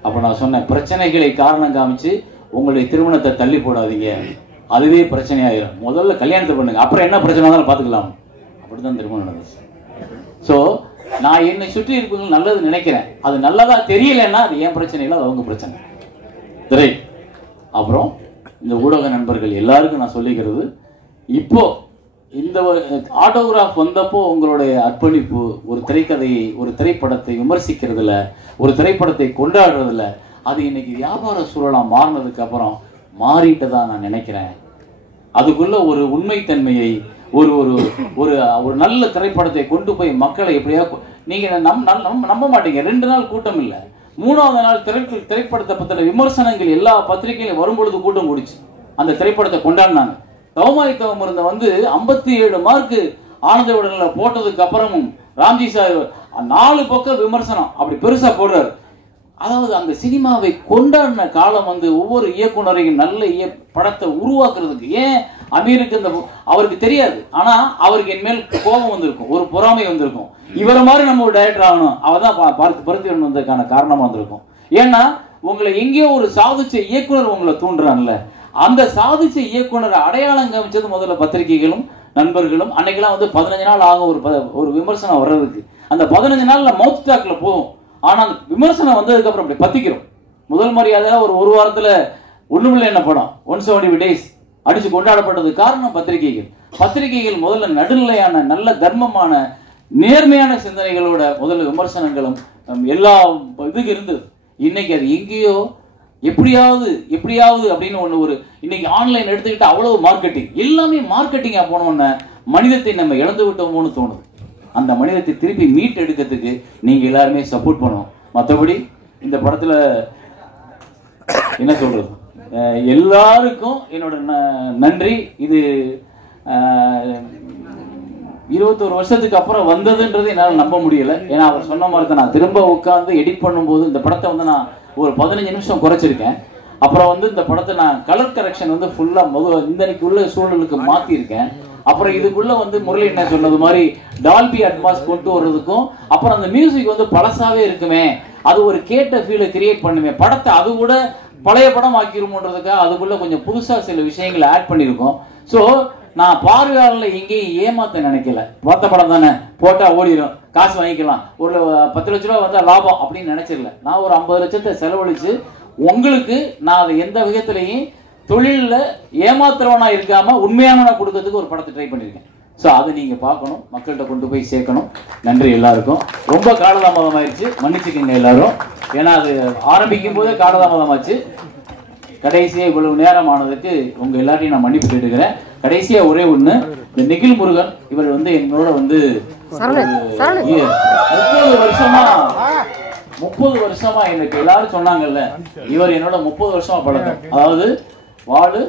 அப்போ நான் சொன்னேன், பிரச்சனைகளை காரணம் காமிச்சு உங்களுடைய திருமணத்தை தள்ளி போடாதீங்க, அதுவே பிரச்சனையாயிரும். முதல்ல கல்யாணத்தை பண்ணுங்க, அப்புறம் என்ன பிரச்சனை இருந்தாலும் பார்த்துக்கலாம். அப்படிதான் திருமணம் நடந்துச்சு. ஸோ நான் என்னை சுற்றி இருப்பவங்க நல்லது நினைக்கிறேன். அது நல்லதா தெரியலன்னா அது ஏன் பிரச்சனை இல்லை, அது அவங்க பிரச்சனை. சரி. அப்புறம் இந்த ஊடக நண்பர்கள் எல்லாருக்கும் நான் சொல்லிக்கிறது, இப்போ இந்த ஆட்டோகிராஃப் வந்தப்போ உங்களுடைய அர்ப்பணிப்பு ஒரு திரைக்கதையை, ஒரு திரைப்படத்தை விமர்சிக்கிறதுல, ஒரு திரைப்படத்தை கொண்டாடுறதுல, அது இன்னைக்கு வியாபார சூழலாக மாறினதுக்கு அப்புறம் மாறிட்டதா நான் நினைக்கிறேன். அதுக்குள்ள ஒரு உண்மைத்தன்மையை, ஒரு ஒரு ஒரு நல்ல திரைப்படத்தை கொண்டு போய் மக்களை எப்படியா நீங்க நம்ப மாட்டீங்க. 2 நாள் கூட்டம் இல்லை, 3வது நாள் திரைப்படத்தை பற்றின விமர்சனங்கள் எல்லா பத்திரிகையிலும் வரும்பொழுது கூட்டம் கூடிச்சு. அந்த திரைப்படத்தை கொண்டாடினாங்க. தவமாய் தவம் இருந்த வந்து 57 மார்க்கு ஆனந்த விடல போட்டதுக்கு அப்புறமும் ராம்ஜி சார் 4 பக்கம் விமர்சனம் அப்படி பெருசா போடுறாரு. அதாவது அந்த சினிமாவை கொண்டாடின காலம் வந்து ஒவ்வொரு இயக்குனரையும் நல்ல படத்தை உருவாக்குறதுக்கு. ஏன் அமீருக்கு அவருக்கு தெரியாது, ஆனா அவருக்கு என் மேல் கோபம் வந்திருக்கும், ஒரு பொறாமை வந்திருக்கும். இவரை மாதிரி நம்ம ஒரு டைரக்டர் ஆகணும், அவதான் பருத்தி வந்ததுக்கான காரணமா வந்திருக்கும். ஏன்னா உங்களை எங்கேயோ ஒரு சாதிச்ச இயக்குனர் உங்களை தூண்டுறான்ல, அந்த சாதிச்ச இயக்குனரை அடையாளம் காமிச்சது முதல்ல பத்திரிகைகளும் நண்பர்களும். அன்னைக்கெல்லாம் வந்து 15 நாள் ஆகும் ஒரு விமர்சனம் வர்றதுக்கு. அந்த 15 நாள்ல மவுத் டாக்ல போகும். ஆனா அந்த விமர்சனம் வந்ததுக்கு அப்புறம் அப்படி பத்திக்கிறோம். முதல் மரியாதையா ஒரு வாரத்துல ஒண்ணுமில்லை என்ன படம் 170 டேஸ் அடிச்சு கொண்டாடப்பட்டது காரணம் பத்திரிகைகள் முதல்ல நடுநிலையான, நல்ல தர்மமான, நேர்மையான சிந்தனைகளோட முதல்ல விமர்சனங்களும் எல்லா இதுக்கு இருந்தது. இன்னைக்கு அது எங்கேயோ எப்படியாவது அப்படின்னு ஒரு இன்னைக்கு ஆன்லைன் எடுத்துக்கிட்டு அவ்வளவு மார்க்கெட்டிங், எல்லாமே மார்க்கெட்டிங்கா போனோம்னா மனிதத்தை நம்ம இழந்து விட்டோமோன்னு தோணுது. அந்த மனிதத்தை திருப்பி மீட் எடுக்கிறதுக்கு நீங்க எல்லாருமே சப்போர்ட் பண்ணணும். மற்றபடி இந்த படத்துல என்ன சொல்றது, எல்லாருக்கும் என்னோட நன்றி. இது 21 வருஷத்துக்கு அப்புறம் வந்ததுன்றது என்னால் நம்ப முடியல. ஏன்னா அவர் சொன்ன மாதிரி தான் நான் திரும்ப உட்காந்து எடிட் பண்ணும்போது இந்த படத்தை வந்து நான் ஒரு 15 நிமிஷம் குறைச்சிருக்கேன். அப்புறம் வந்து இந்த படத்தை நான் கலர் கரெக்ஷன் வந்து ஃபுல்லா இந்தனைக்கு உள்ள சூழலுக்கு மாத்திருக்கேன். அப்புறம் இதுக்குள்ள வந்து முரளி என்ன சொன்னது மாதிரி டால்பி அட்மாஸ் கொண்டு வர்றதுக்கும், அப்புறம் அந்த மியூசிக் வந்து பழசாவே இருக்குமே, அது ஒரு கேட்ட ஃபீலை கிரியேட் பண்ணுமே, படத்தை அது கூட பழைய படம் ஆக்கிருமோன்றதுக்காக அதுக்குள்ள கொஞ்சம் புதுசா சில விஷயங்களை ஆட் பண்ணியிருக்கோம். ஸோ நான் பார்வையாளர்ல எங்கேயும் ஏமாத்த நினைக்கல. பார்த்த படம் தானே போட்டா ஓடிடும், காசு வாங்கிக்கலாம், ஒரு 10 லட்ச ரூபா வந்தால் லாபம் அப்படின்னு நினைச்சிடல. நான் ஒரு 50 லட்சத்தை செலவழிச்சு உங்களுக்கு நான் அதை எந்த விதத்திலையும் தொழிலில் ஏமாத்துறவனா இருக்காம உண்மையான கொடுக்கறதுக்கு ஒரு படத்தை ட்ரை பண்ணியிருக்கேன். ஸோ அதை நீங்கள் பார்க்கணும், மக்கள்கிட்ட கொண்டு போய் சேர்க்கணும். நன்றி எல்லாருக்கும். ரொம்ப காலதாமதம் ஆயிடுச்சு, மன்னிச்சுக்கோங்க எல்லாரும். ஏன்னா அது ஆரம்பிக்கும் போதே காலதாமதமாச்சு. கடைசியாக இவ்வளவு நேரம் ஆனதுக்கு உங்கள் எல்லாரையும் நான் மன்னிப்பு கேட்டுக்கிறேன். கடைசியாக ஒரே ஒன்று, இந்த நிகில் முருகன் இவர் வந்து என்னோட வந்து 30 வருஷமா எனக்கு எல்லாரும் சொன்னாங்கல்ல, இவர் என்னோட 30 வருஷமா பழக்கம். அதாவது வாழு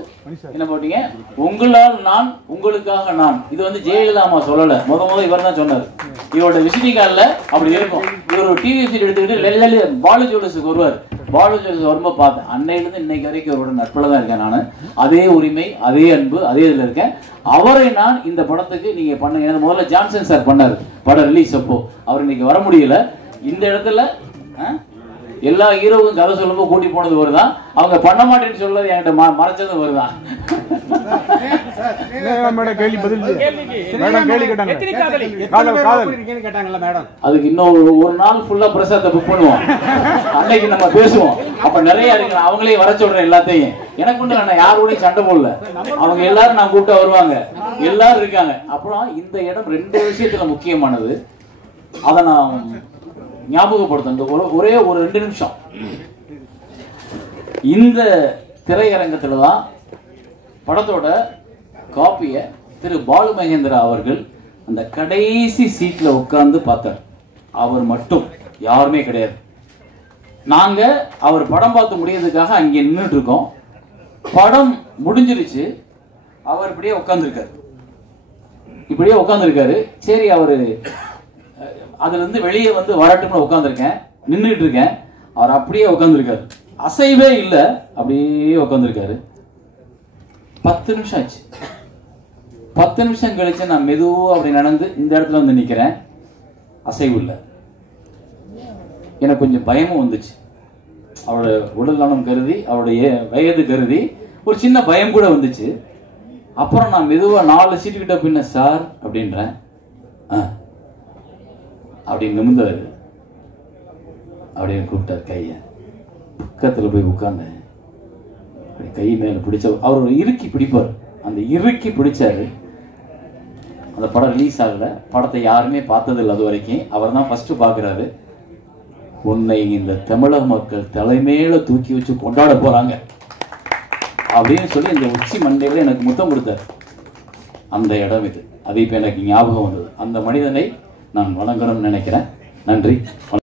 என்ன போட்டீங்க, உங்களால் நான் உங்களுக்காக நான். இது வந்து ஜெயலலிதா அம்மா சொல்லல, முத இவர் தான் சொன்னார். இவரோட விசிட்டிங் கார்டில் அப்படி இருக்கும். இவர் ஒரு டிவி சீட் எடுத்துக்கிட்டு பாலு ஜுவல்லர்ஸுக்கு வருவார். பாலு ஜுவல்லர்ஸ் வரும்போது பார்த்தேன். அன்னையிலிருந்து இன்னைக்கு வரைக்கும் அவரோட நட்பில் தான் இருக்கேன் நான். அதே உரிமை, அதே அன்பு, அதே இதில் இருக்கேன். அவரை நான் இந்த படத்துக்கு நீங்க பண்ணுங்க. எனக்கு முதல்ல ஜான்சன் சார் பண்ணாரு படம் ரிலீஸ் அப்போ. அவர் இன்னைக்கு வர முடியல. இந்த இடத்துல எல்லா ஹீரோவும் கதை சொல்லும்போது கூட்டி போனது வருதான், அவங்க பண்ண மாட்டேன்னு சொல்றது என்கிட்ட மறைச்சது வருதான். அதுக்கு இன்னும் ஒரு நாள் ஃபுல்லா பிரசாத்தை புக் பண்ணுவோம், அன்னைக்கு நம்ம பேசுவோம். அப்ப நிறைய இருக்கு, அவங்களே வர சொல்றேன் எல்லாத்தையும். எனக்கு ஒண்ணு நான் யாரோடையும் சண்டை போடல, அவங்க எல்லாரும் நான் கூப்பிட்டா வருவாங்க, எல்லாரும் இருக்காங்க. அப்புறம் இந்த இடம் 2 விஷயத்துல முக்கியமானது, அதை நான் ஞாபகப்படுத்த ஒரே ஒரு 2 நிமிஷம். இந்த திரையரங்கத்துல தான் படத்தோட காப்பிய திரு பாலு மகேந்திரா அவர்கள் அந்த கடைசி சீட்ல உட்கார்ந்து பார்த்தார். அவர் மட்டும், யாருமே கிடையாது. நாங்க அவர் படம் பார்த்து முடியறதுக்காக அங்கே நின்றுட்டு இருக்கோம். படம் முடிஞ்சிருச்சு, அவர் இப்படியே உட்காந்துருக்காரு. சரி, அவரு அதுல இருந்து வெளியே வந்து வரட்டும்னு உட்காந்துருக்கேன், நின்றுட்டு இருக்கேன். அவர் அப்படியே உட்காந்துருக்காரு, அசைவே இல்லை, அப்படியே உட்காந்துருக்காரு. 10 நிமிஷம் ஆச்சு. 10 நிமிஷம் கழிச்சு நான் மெதுவா அப்படி நடந்து இந்த இடத்துல வந்து நிக்கிறேன். அசைவு இல்லை. எனக்கு கொஞ்சம் பயமும் வந்துச்சு. அவரோட உடல் நலம் கருதி, அவருடைய வயது கருதி ஒரு சின்ன பயம் கூட வந்துச்சு. அப்புறம் நான் மெதுவா 4 சீட்டு கிட்ட பின்ன சார் அப்படின்றேன். அப்படின்னு நிமிந்தாரு. அப்படின்னு கூப்பிட்டார். கைய பக்கத்துல போய் உட்கார்ந்தேன். கை மேல பிடிச்ச அவர் இறுக்கி பிடிப்பார். அந்த இறுக்கி பிடிச்சாரு. அந்த படம் ரிலீஸ் ஆகல, படத்தை யாருமே பார்த்தது இல்லை அது வரைக்கும். அவர் தான் ஃபர்ஸ்ட் பாக்குறாரு. உன்னை இந்த தமிழக மக்கள் தலைமையில தூக்கி வச்சு கொண்டாட போறாங்க அப்படின்னு சொல்லி இந்த உச்சி மண்டையில எனக்கு முத்தம் கொடுத்தார். அந்த இடம் இது. அது இப்ப எனக்கு ஞாபகம் வந்தது. அந்த மனிதனை நான் வணங்கணும்னு நினைக்கிறேன். நன்றி.